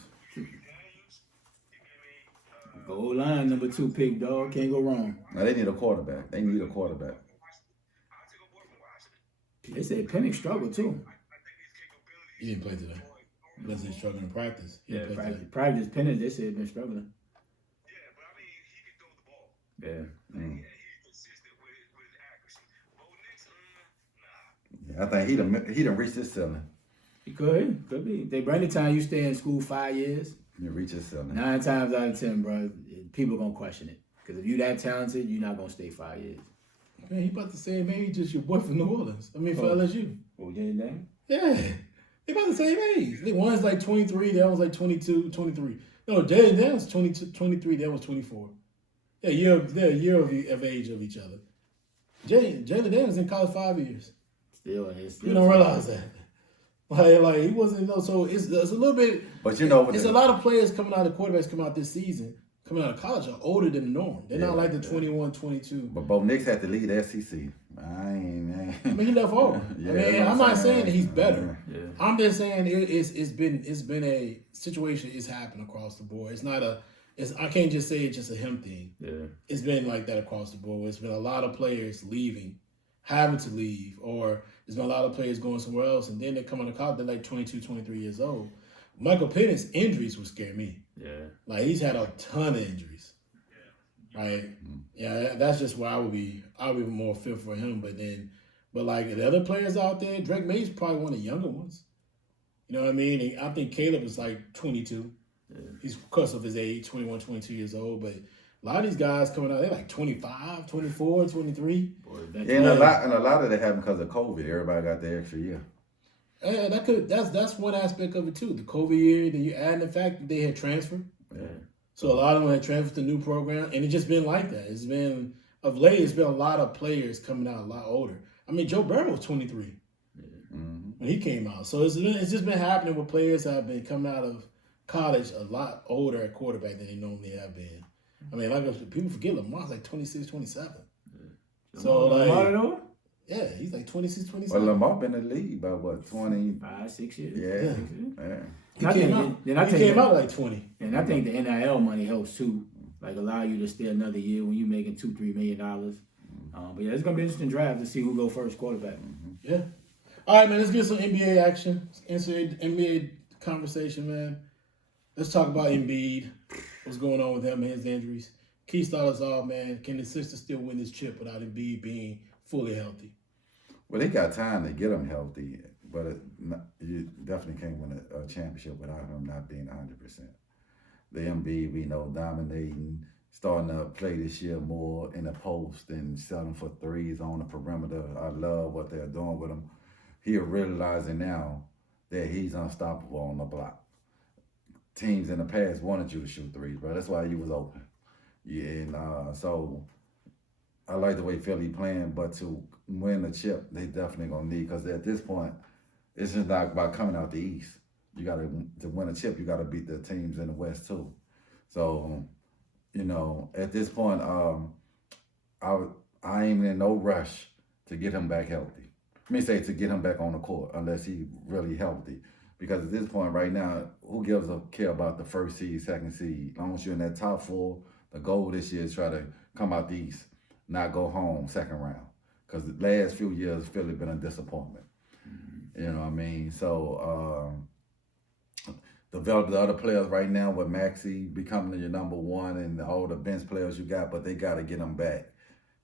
Goal line, number 2 pick, dog. Can't go wrong. Now they need a quarterback. They need a quarterback. I'll take a boy from Washington. They said Penix struggled too. I think his capabilities. He didn't play today. Because he's struggling in practice. Yeah, practice. Penance, they said been struggling. Yeah, but I mean, he can throw the ball. Yeah. Yeah, he's consistent with his accuracy. Bo Nix, nah. Yeah, I think he done reached his ceiling. He could be. They bring the time you stay in school 5 years. He reached his ceiling. 9 times out of 10, bro, people gonna question it. Because if you that talented, you're not gonna stay 5 years. Man, he about the same age as your boy from New Orleans. I mean, for LSU. Oh, yeah, name? Yeah. They about the same age. One's like 23, the other one's like 22, 23. No, Jalen Daniels 22, 23, the other one's 24. They're a year of age of each other. Jalen Daniels in college 5 years. Still. You don't realize that. Like he wasn't, so it's a little bit. But you know, it's a lot of players coming out of quarterbacks coming out this season, coming out of college are older than the norm. They're not like the 21, 22. But Bo Nix had to lead the SEC. I mean, he left over. I'm not saying that he's better. Yeah. I'm just saying it's been a situation. It's happened across the board. It's not I can't just say it's just a him thing. Yeah. It's been like that across the board. It's been a lot of players leaving, having to leave, or there's been a lot of players going somewhere else, and then they come on to college, they're like 22, 23 years old. Michael Penix's injuries would scare me. Yeah. Like, he's had a ton of injuries. Right? Yeah, that's just where I would be more fearful for him. But like the other players out there, Drake May's probably one of the younger ones. You know what I mean? And I think Caleb is like 22. Yeah. He's because of his age, 21, 22 years old, but a lot of these guys coming out, they're like 25, 24, 23. And a lot of that happened because of COVID. Everybody got the extra year. Yeah, that's one aspect of it too. The COVID year, then you add the fact that they had transferred. Yeah. So a lot of them had transferred to new program, and it's just been like that. It's been of late. It's been a lot of players coming out a lot older. I mean, Joe Burrow was 23 when he came out. So it's just been happening with players that have been coming out of college a lot older at quarterback than they normally have been. I mean, like people forget Lamar's like 26, 27. Yeah. So like, yeah, he's like 26, 27. Well, Lamar been in the league by what, 5, 6 years? Yeah. He came out like 20. And I think the NIL money helps too. Like allow you to stay another year when you're making $2-3 million. But yeah, it's gonna be an interesting draft to see who go first quarterback. Yeah. All right, man. Let's get some NBA action. NBA conversation, man. Let's talk about Embiid. What's going on with him and his injuries? Key starters off, man. Can the Sixers still win this chip without Embiid being fully healthy? Well, they got time to get him healthy, but you definitely can't win a championship without him not being 100%. The Embiid, we know, dominating, starting to play this year more in the post and selling for threes on the perimeter. I love what they're doing with him. He's realizing now that he's unstoppable on the block. Teams in the past wanted you to shoot threes, bro. That's why you was open. Yeah, and so I like the way Philly playing, but to win the chip, they definitely gonna need, because at this point, it's just not about coming out the East. You gotta, to win a chip, you gotta beat the teams in the West too. So, you know, at this point, I ain't in no rush to get him back healthy. To get him back on the court unless he really healthy. Because at this point right now, who gives a care about the first seed, second seed? As long as you're in that top 4, the goal this year is try to come out the East, not go home second round. Because the last few years, Philly been a disappointment. You know what I mean? So, develop the other players right now with Maxey becoming your number 1 and all the bench players you got, but they got to get them back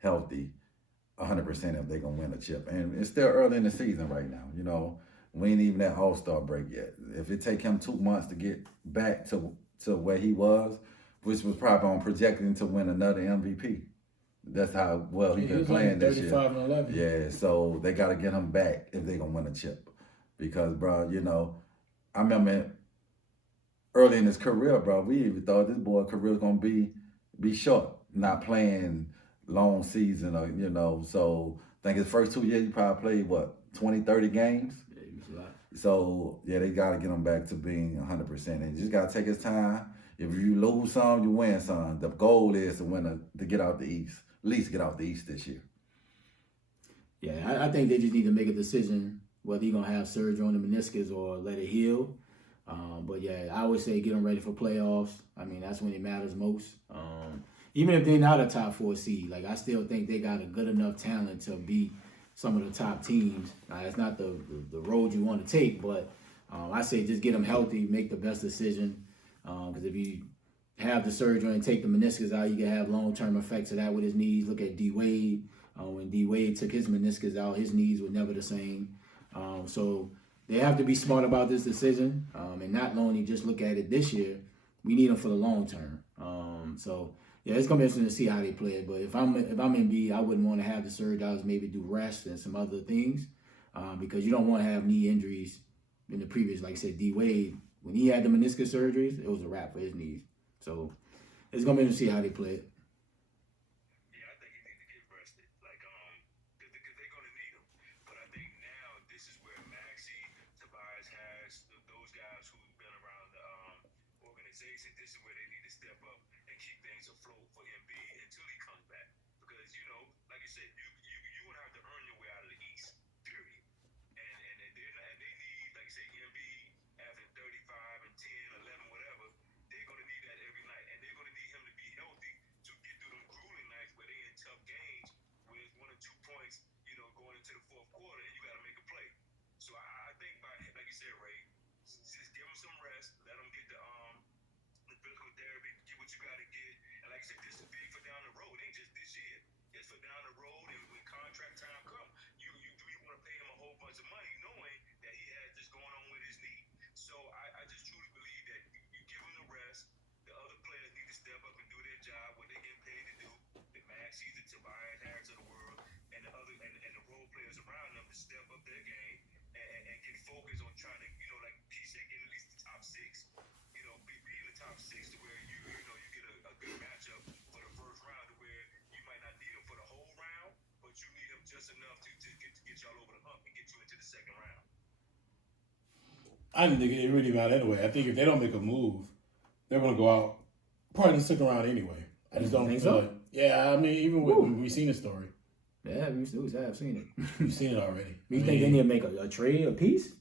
healthy 100% if they're going to win a chip. And it's still early in the season right now, you know. We ain't even at All-Star break yet. If it take him 2 months to get back to where he was, which was probably on projecting to win another MVP. That's how well he been playing this year. 35 and 11. Yeah, so they got to get him back if they're going to win a chip. Because, bro, you know, I remember early in his career, bro, we even thought this boy's career was going to be short, not playing long season, or, you know. So I think his first 2 years, he probably played, 20, 30 games? Yeah, he was a lot. So, yeah, they got to get him back to being 100%. And you just got to take his time. If you lose some, you win some. The goal is to get out the East, at least get out the East this year. Yeah, I think they just need to make a decision whether you're going to have surgery on the meniscus or let it heal. But, yeah, I would say get them ready for playoffs. I mean, that's when it matters most. Even if they're not a top 4 seed, like I still think they got a good enough talent to beat some of the top teams. It's not the road you want to take, but I say just get him healthy, make the best decision. Because if you have the surgery and take the meniscus out, you can have long-term effects of that with his knees. Look at D. Wade. When D. Wade took his meniscus out, his knees were never the same. So they have to be smart about this decision and not only just look at it this year. We need them for the long term. So yeah, it's gonna be interesting to see how they play it. But if I'm Embiid, I wouldn't want to have the surgery. I would maybe do rest and some other things because you don't want to have knee injuries in the previous. Like I said, D. Wade, when he had the meniscus surgeries, it was a wrap for his knees. So it's gonna be interesting to see how they play it. Yeah, I think he needs to get rested. Like, because they're gonna need him. But I think now this is where Maxey, Tobias Harris, those guys who've been around the organization, this is where they need to step up and keep things afloat for Embiid until he comes back. Because like you said, you gonna have to earn your way out of the East. Period. And they need, like you say, Embiid after 35 and 10, 11, whatever. They're gonna need that every night, and they're gonna need him to be healthy to get through them grueling nights where they're in tough games with 1 or 2 points, going into the fourth quarter, and you got to make a play. So I think, like you said, Ray, just give him some rest, let him get the physical therapy, get what you got to get, and like I said, this is big for down the road. It ain't just this year. It's for down the road, and when contract time comes, you want to pay him a whole bunch of money, knowing that he has this going on with his knee. So I just truly believe that you give him the rest. The other players need to step up and do their job, what they get paid to do. The Maxies, the Tobias Harris of the world, and the role players around them to step up their game and get focused on trying to, like he said, get at least the top 6. Be in the top 6 to where you get a good matchup for the first round, to where you might not need them for the whole round, but you need them just enough to get y'all over the hump and get you into the second round. I didn't think it really matter anyway. I think if they don't make a move, they're going to go out probably the second round anyway. I just don't think feel so. like, yeah, I mean, even when we've seen the story. Yeah, I've seen it. We've seen it already. You think they need to make a trade, a piece?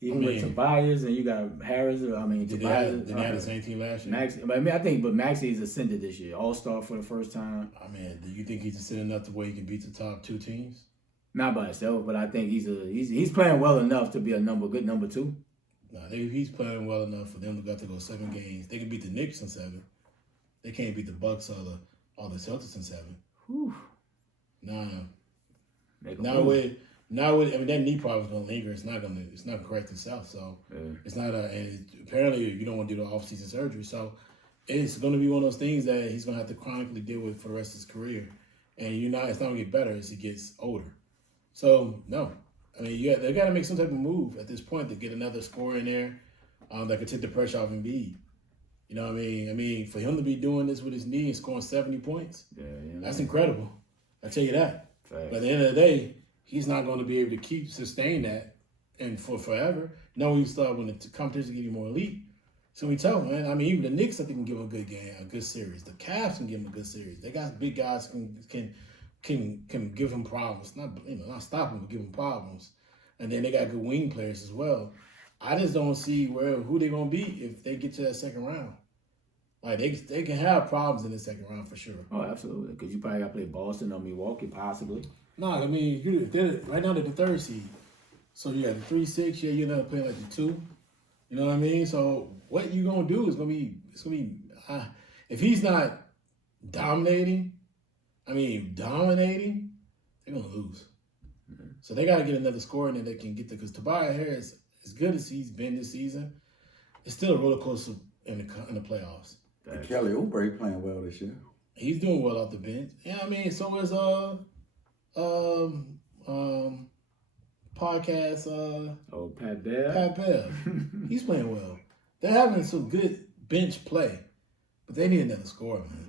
Even with Tobias and you got Harris. Did Tobias. they have the same team last year? Maxey, but Maxey's ascended this year. All-star for the first time. I mean, do you think he's ascended enough to where he can beat the top 2 teams? Not by himself, but I think he's playing well enough to be a good number 2. No, he's playing well enough for them to go 7 games. They can beat the Knicks in 7. They can't beat the Bucks or the Celtics in 7. Whew. No. Not with I mean, that knee problem is gonna linger. It's not gonna correct itself. So it's not and apparently you don't want to do the off-season surgery. So it's gonna be one of those things that he's gonna have to chronically deal with for the rest of his career. And it's not gonna get better as he gets older. So no. I mean, they got to make some type of move at this point to get another scorer in there that could take the pressure off Embiid. You know what I mean? I mean, for him to be doing this with his knee and scoring 70 points, that's incredible. I tell you that. Right. But at the end of the day, he's not going to be able to sustain that and for forever. Now when the competition get more elite, it's going to be tough, man. I mean, even the Knicks, I think, can give him a good game, a good series. The Cavs can give him a good series. They got big guys can give him problems. Not stop him, but give him problems. And then they got good wing players as well. I just don't see who they're gonna beat if they get to that second round. Like they can have problems in the second round for sure. Oh, absolutely. Because you probably got to play Boston or Milwaukee, possibly. No, I mean right now they're the 3rd seed. So you got the 3-6. Yeah, you're not playing like the 2. You know what I mean? So what you gonna do is gonna be if he's not dominating, they're gonna lose. Mm-hmm. So they gotta get another scorer in there that can get there, because Tobias Harris, as good as he's been this season, it's still a roller coaster in the playoffs. Kelly Oubre playing well this year. He's doing well off the bench. Yeah, I mean, so is podcast Pat Bear. Pat Bear. He's playing well. They're having some good bench play, but they need another scorer, man.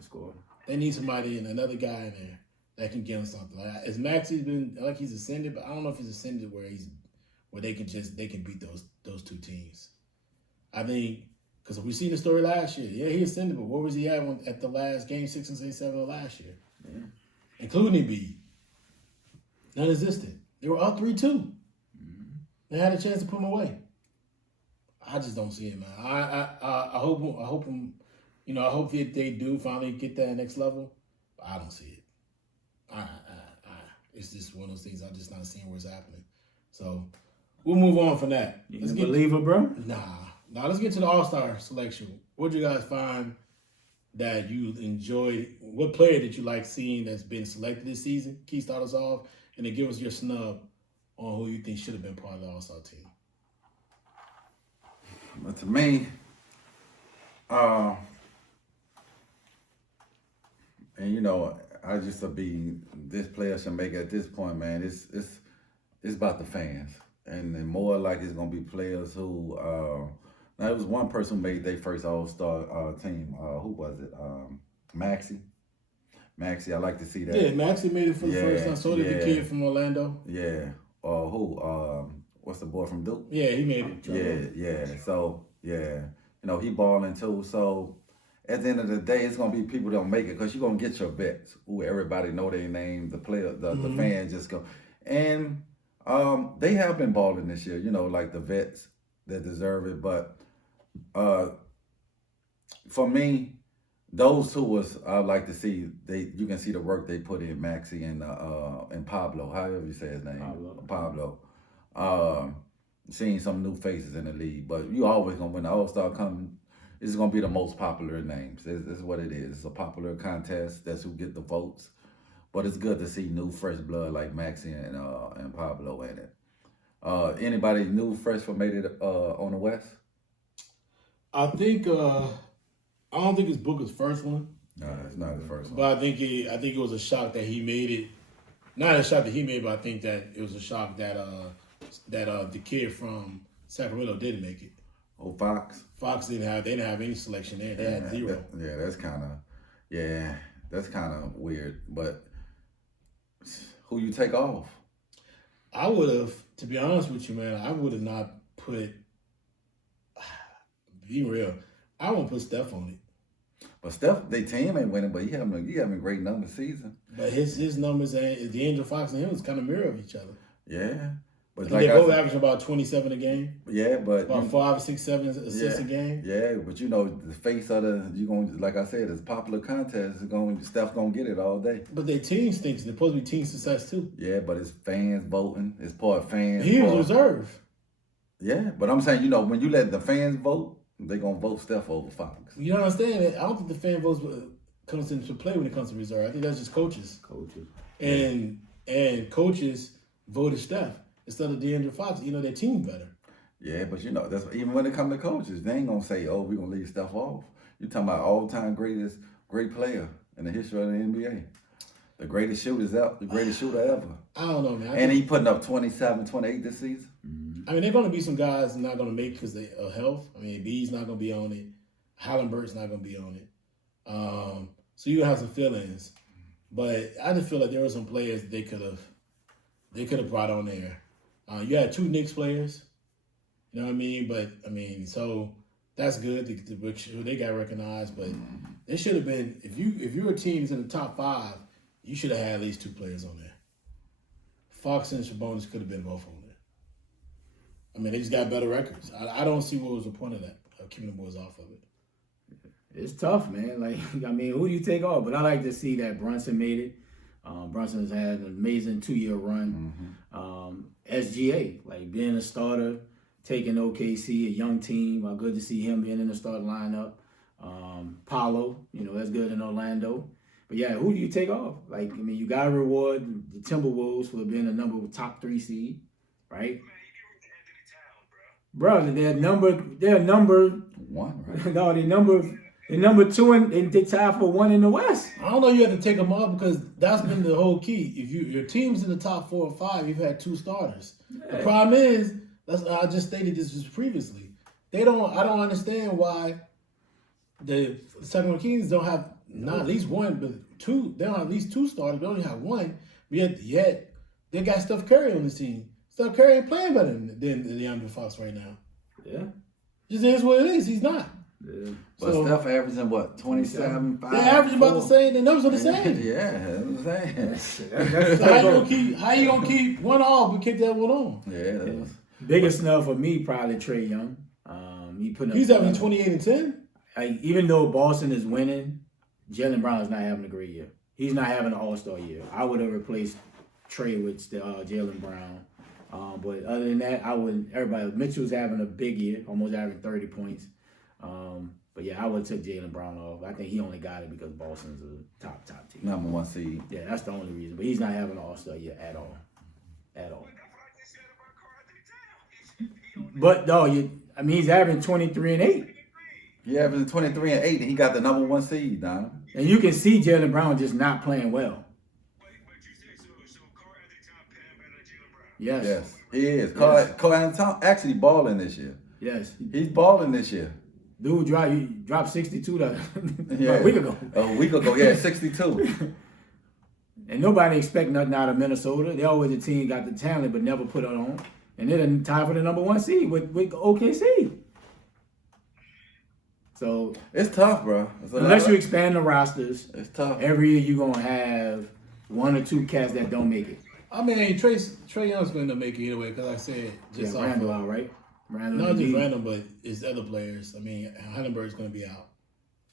They need somebody and another guy in there that can give them something. Like, as Maxey's been he's ascended, but I don't know if he's ascended where they can beat those 2 teams. I think because we seen the story last year. Yeah, he ascended, but where was he at the last game 6 and 7 of last year? Yeah. Including Embiid. Non-existent. They were up 3-2. Mm-hmm. They had a chance to put him away. I just don't see it, man. I hope I hope that they do finally get that next level. But I don't see it. It's just one of those things I'm just not seeing where it's happening. So we'll move on from that. You a believer, bro? Nah. Let's get to the All-Star selection. What did you guys find that you enjoyed? What player did you like seeing that's been selected this season? Key, start us off, and then give us your snub on who you think should have been part of the All-Star team. But to me, and you know, I just to be this player should make it at this point, man. It's about the fans, and then more like it's gonna be players who. Now it was one person who made their first All-Star team. Who was it? Maxie. I like to see that. Yeah, Maxie made it for the first time. So did the kid from Orlando. Yeah. Who? What's the boy from Duke? Yeah, he made it. Yeah. So you know he balling too. So at the end of the day, it's gonna be people that don't make it because you're gonna get your vets who everybody know their name. The player, the fans just go, and they have been balling this year. You know, like the vets that deserve it. But for me, those two was I like to see. You can see the work they put in, Maxie and Pablo, however you say his name, Pablo. Seeing some new faces in the league, but you always gonna win the All-Star coming. It's gonna be the most popular names. It's what it is. It's a popular contest. That's who get the votes. But it's good to see new fresh blood like Maxie and Pablo in it. Anybody new fresh for made it on the West? I think I don't think it's Booker's first one. No, it's not his first one. But I think it was a shock that he made it. Not a shock that he made, but I think that it was a shock that the kid from Sacramento didn't make it. Oh, Fox. Fox didn't have any selection there. They had zero. That's kind of weird. But who you take off? I would have, to be honest with you, man, I would have not put. Be real, I won't put Steph on it. But Steph, their team ain't winning, but he having a great number season. But his numbers and D'Angelo Fox and him was kind of mirror of each other. Yeah. But like they both average about 27 a game. Yeah, but about 5, 6, 7 assists a game. Yeah, but you know the face of like I said, it's popular contest. Steph gonna get it all day. But their team stinks. They're supposed to be team success too. Yeah, but it's fans voting. It's part of fans. He was reserved. Yeah, but I'm saying when you let the fans vote, they gonna vote Steph over Fox. You don't understand it. I don't think the fan votes comes into play when it comes to reserve. I think that's just coaches. And coaches voted Steph instead of D'Angelo Fox. Their team better. Yeah, but that's even when it comes to coaches, they ain't gonna say, "Oh, we're gonna leave Steph off." You talking about all-time great player in the history of the NBA, the greatest shooter ever. I don't know, man. And he putting up 27, 28 this season. I mean, there are going to be some guys not going to make it because of health. I mean, Embiid's not going to be on it. Halliburton's not going to be on it. So you have some feelings. But I just feel like there were some players they could have brought on there. You had 2 Knicks players. You know what I mean? But, so that's good. They got recognized. But they should have been, if your team's in the top 5, you should have had at least 2 players on there. Fox and Sabonis could have been both on there. They just got better records. I don't see what was the point of that, keeping the boys off of it. It's tough, man. Who do you take off? But I like to see that Brunson made it. Brunson's had an amazing 2-year run. SGA, being a starter, taking OKC, a young team. Good to see him being in the starting lineup. Paolo, that's good in Orlando. But yeah, who do you take off? You got to reward the Timberwolves for being a top 3 seed, right? Bro, they're number 1, right? No, they're number 2 and they tied for 1 in the West. I don't know. You have to take them off because that's been the whole key. If your team's in the top 4 or 5, you've had 2 starters. Yeah. The problem is, I just stated this just previously. I don't understand why the Sacramento Kings don't have not at least 1, but 2. They don't have at least 2 starters. They only have 1. But yet they got Steph Curry on the team. Steph Curry ain't playing better than DeAndre Fox right now. Yeah. Just is what it is. He's not. Yeah. But Steph averaging what, 27, 5? They're averaging about the same. The numbers are the same. Yeah, that's what I'm saying. So how you gonna keep one off but keep that one on? Yeah. Biggest snub for me probably Trae Young. He's having 28 and 10. Even though Boston is winning, Jaylen Brown is not having a great year. He's not having an All-Star year. I would have replaced Trae with Jaylen Brown But other than that, I wouldn't. Everybody, Mitchell's having a big year, almost averaging 30 points. But yeah, I would have took Jaylen Brown off. I think he only got it because Boston's a top team. Number 1 seed. Yeah, that's the only reason. But he's not having an All-Star year at all. At all. But no, he's averaging 23 and 8. He averaging 23 and 8, and he got the number 1 seed, Don. And you can see Jaylen Brown just not playing well. Yes. He is. Cole Anthony actually balling this year. Yes. He's balling this year. Dude dropped 62 yeah. a week ago. A week ago, yeah, 62. And nobody expect nothing out of Minnesota. They always a team got the talent but never put it on. And they're tied for the number 1 seed with OKC. So it's tough, bro. Unless you expand the rosters, it's tough. Every year you're gonna have 1 or 2 cats that don't make it. I mean, Trey Young's going to make it anyway, because like I said, just off Randall out, right? Not just Randall, but it's other players. I mean, Hunenberg's going to be out,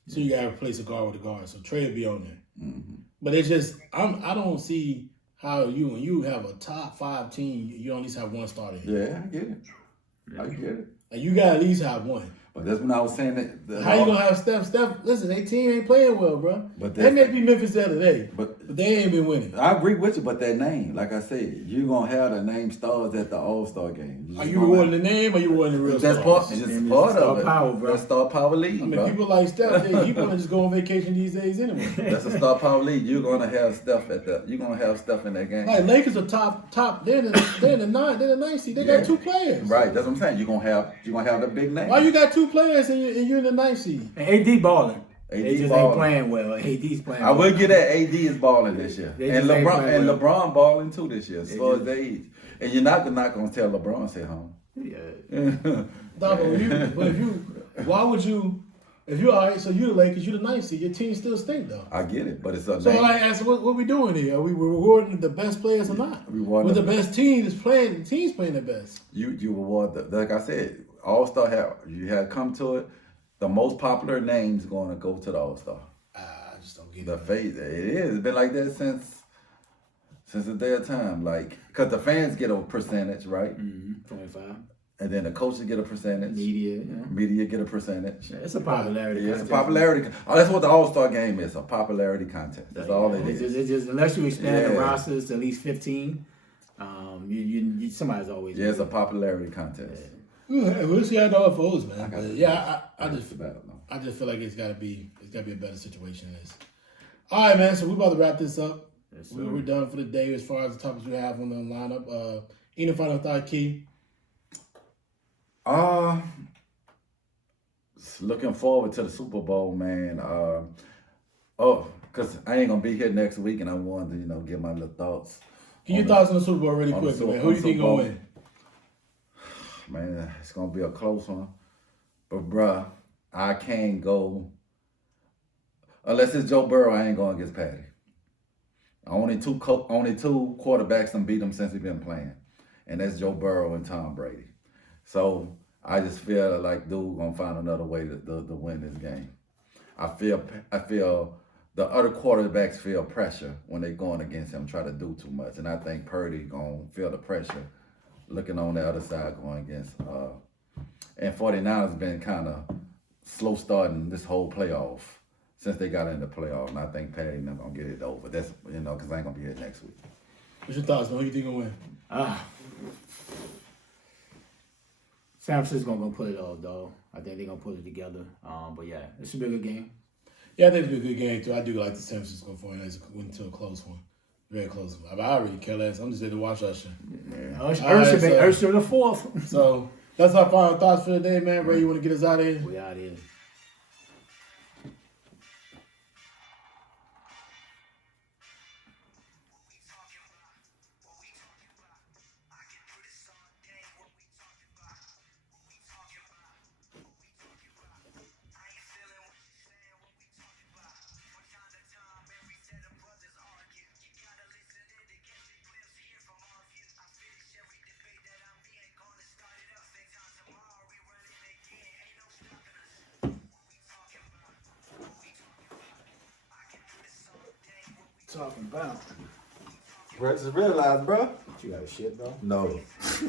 so you got to replace a guard with a guard. So Trey will be on there. Mm-hmm. But it's just I don't see how when you have a top 5 team, you don't at least have 1 starter here. Yeah, I get it. I get it. And you got to at least have 1. But that's when I was saying that. How you gonna have Steph? Steph, listen, their team ain't playing well, bro. But they may be Memphis the other day, but they ain't been winning. I agree with you, but that name, like I said, you're gonna have the name stars at the All-Star game. Are you rewarding the name or you rewarding the real that's stars? Just part of it. Power, bro. That's star power league. I mean, bro. people like Steph, he wanna just go on vacation these days anyway. That's a star power league. You're gonna have Steph you're gonna have Steph in that game. Like Lakers are top. They're in the 9th seed. They got 2 players. Right, that's what I'm saying. You're gonna have the big name. Why you got 2 players and you're in the 9th seed? And AD balling. They just balling. ain't playing well. AD's playing. I will get that AD is balling this year, They and just ain't playing LeBron balling too this year. As far as their age, and you're not gonna tell LeBron stay home. Yeah. Why would you? If you're all right, so you're the Lakers, you're the 9th seed. Your team still stink though. I get it, but it's a So name. I asked, what we doing here? Are we rewarding the best players or not? Rewarding With the the best team is playing. The team's playing the best. You reward like I said, All-Star you have come to it. The most popular name's going to go to the All-Star. I just don't get The it. face, it is. It's been like that since the day of time. Like, because the fans get a percentage, right? 25. And then the coaches get a percentage. Media get a percentage. It's a popularity Yeah, contest. it's a popularity. That's what the All-Star game is, a popularity contest. That's all it is. It's just unless you expand the Yeah. rosters to at least 15, you somebody's always. Yeah, it's a popularity contest. We'll see how it all goes, man. But yeah, I just feel like it's gotta be a better situation than this. All right, man. So we're about to wrap this up. Yes, We're done for the day as far as the topics we have on the lineup. Any final thought, Key? Looking forward to the Super Bowl, man. Because I ain't gonna be here next week, and I wanted to, get my little thoughts. Give your thoughts on the Super Bowl really on the quick, Super- man. on Who the you think Super gonna Bowl. win? Man, it's gonna be a close one. But bruh, I can't go unless it's Joe Burrow. I ain't going against Patty. Only two quarterbacks done beat him since he been playing, and that's Joe Burrow and Tom Brady. So I just feel like dude gonna find another way to win this game. I feel the other quarterbacks feel pressure when they going against him, try to do too much, and I think Purdy gonna feel the pressure looking on the other side going against. And 49ers been kind of slow starting this whole playoff since they got in the playoff, and I think Patty and them gonna get it over. That's because I ain't gonna be here next week. What's your thoughts, man? Who you think gonna win? San Francisco's gonna put it off, though. I think they're gonna put it together. But yeah, it should be a good game. Yeah, I think it'll be a good game too. I do like the San Francisco 49ers went to a close one. Very close one. I really care less. I'm just there to watch Usher. Usher the fourth. So that's our final thoughts for the day, man. Ray, you want to get us out of here? We out here. Talking about. Just realize, bro. You got a shit, bro? No.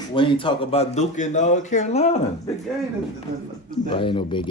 We ain't talk about Duke and Carolina. Big game. That ain't no big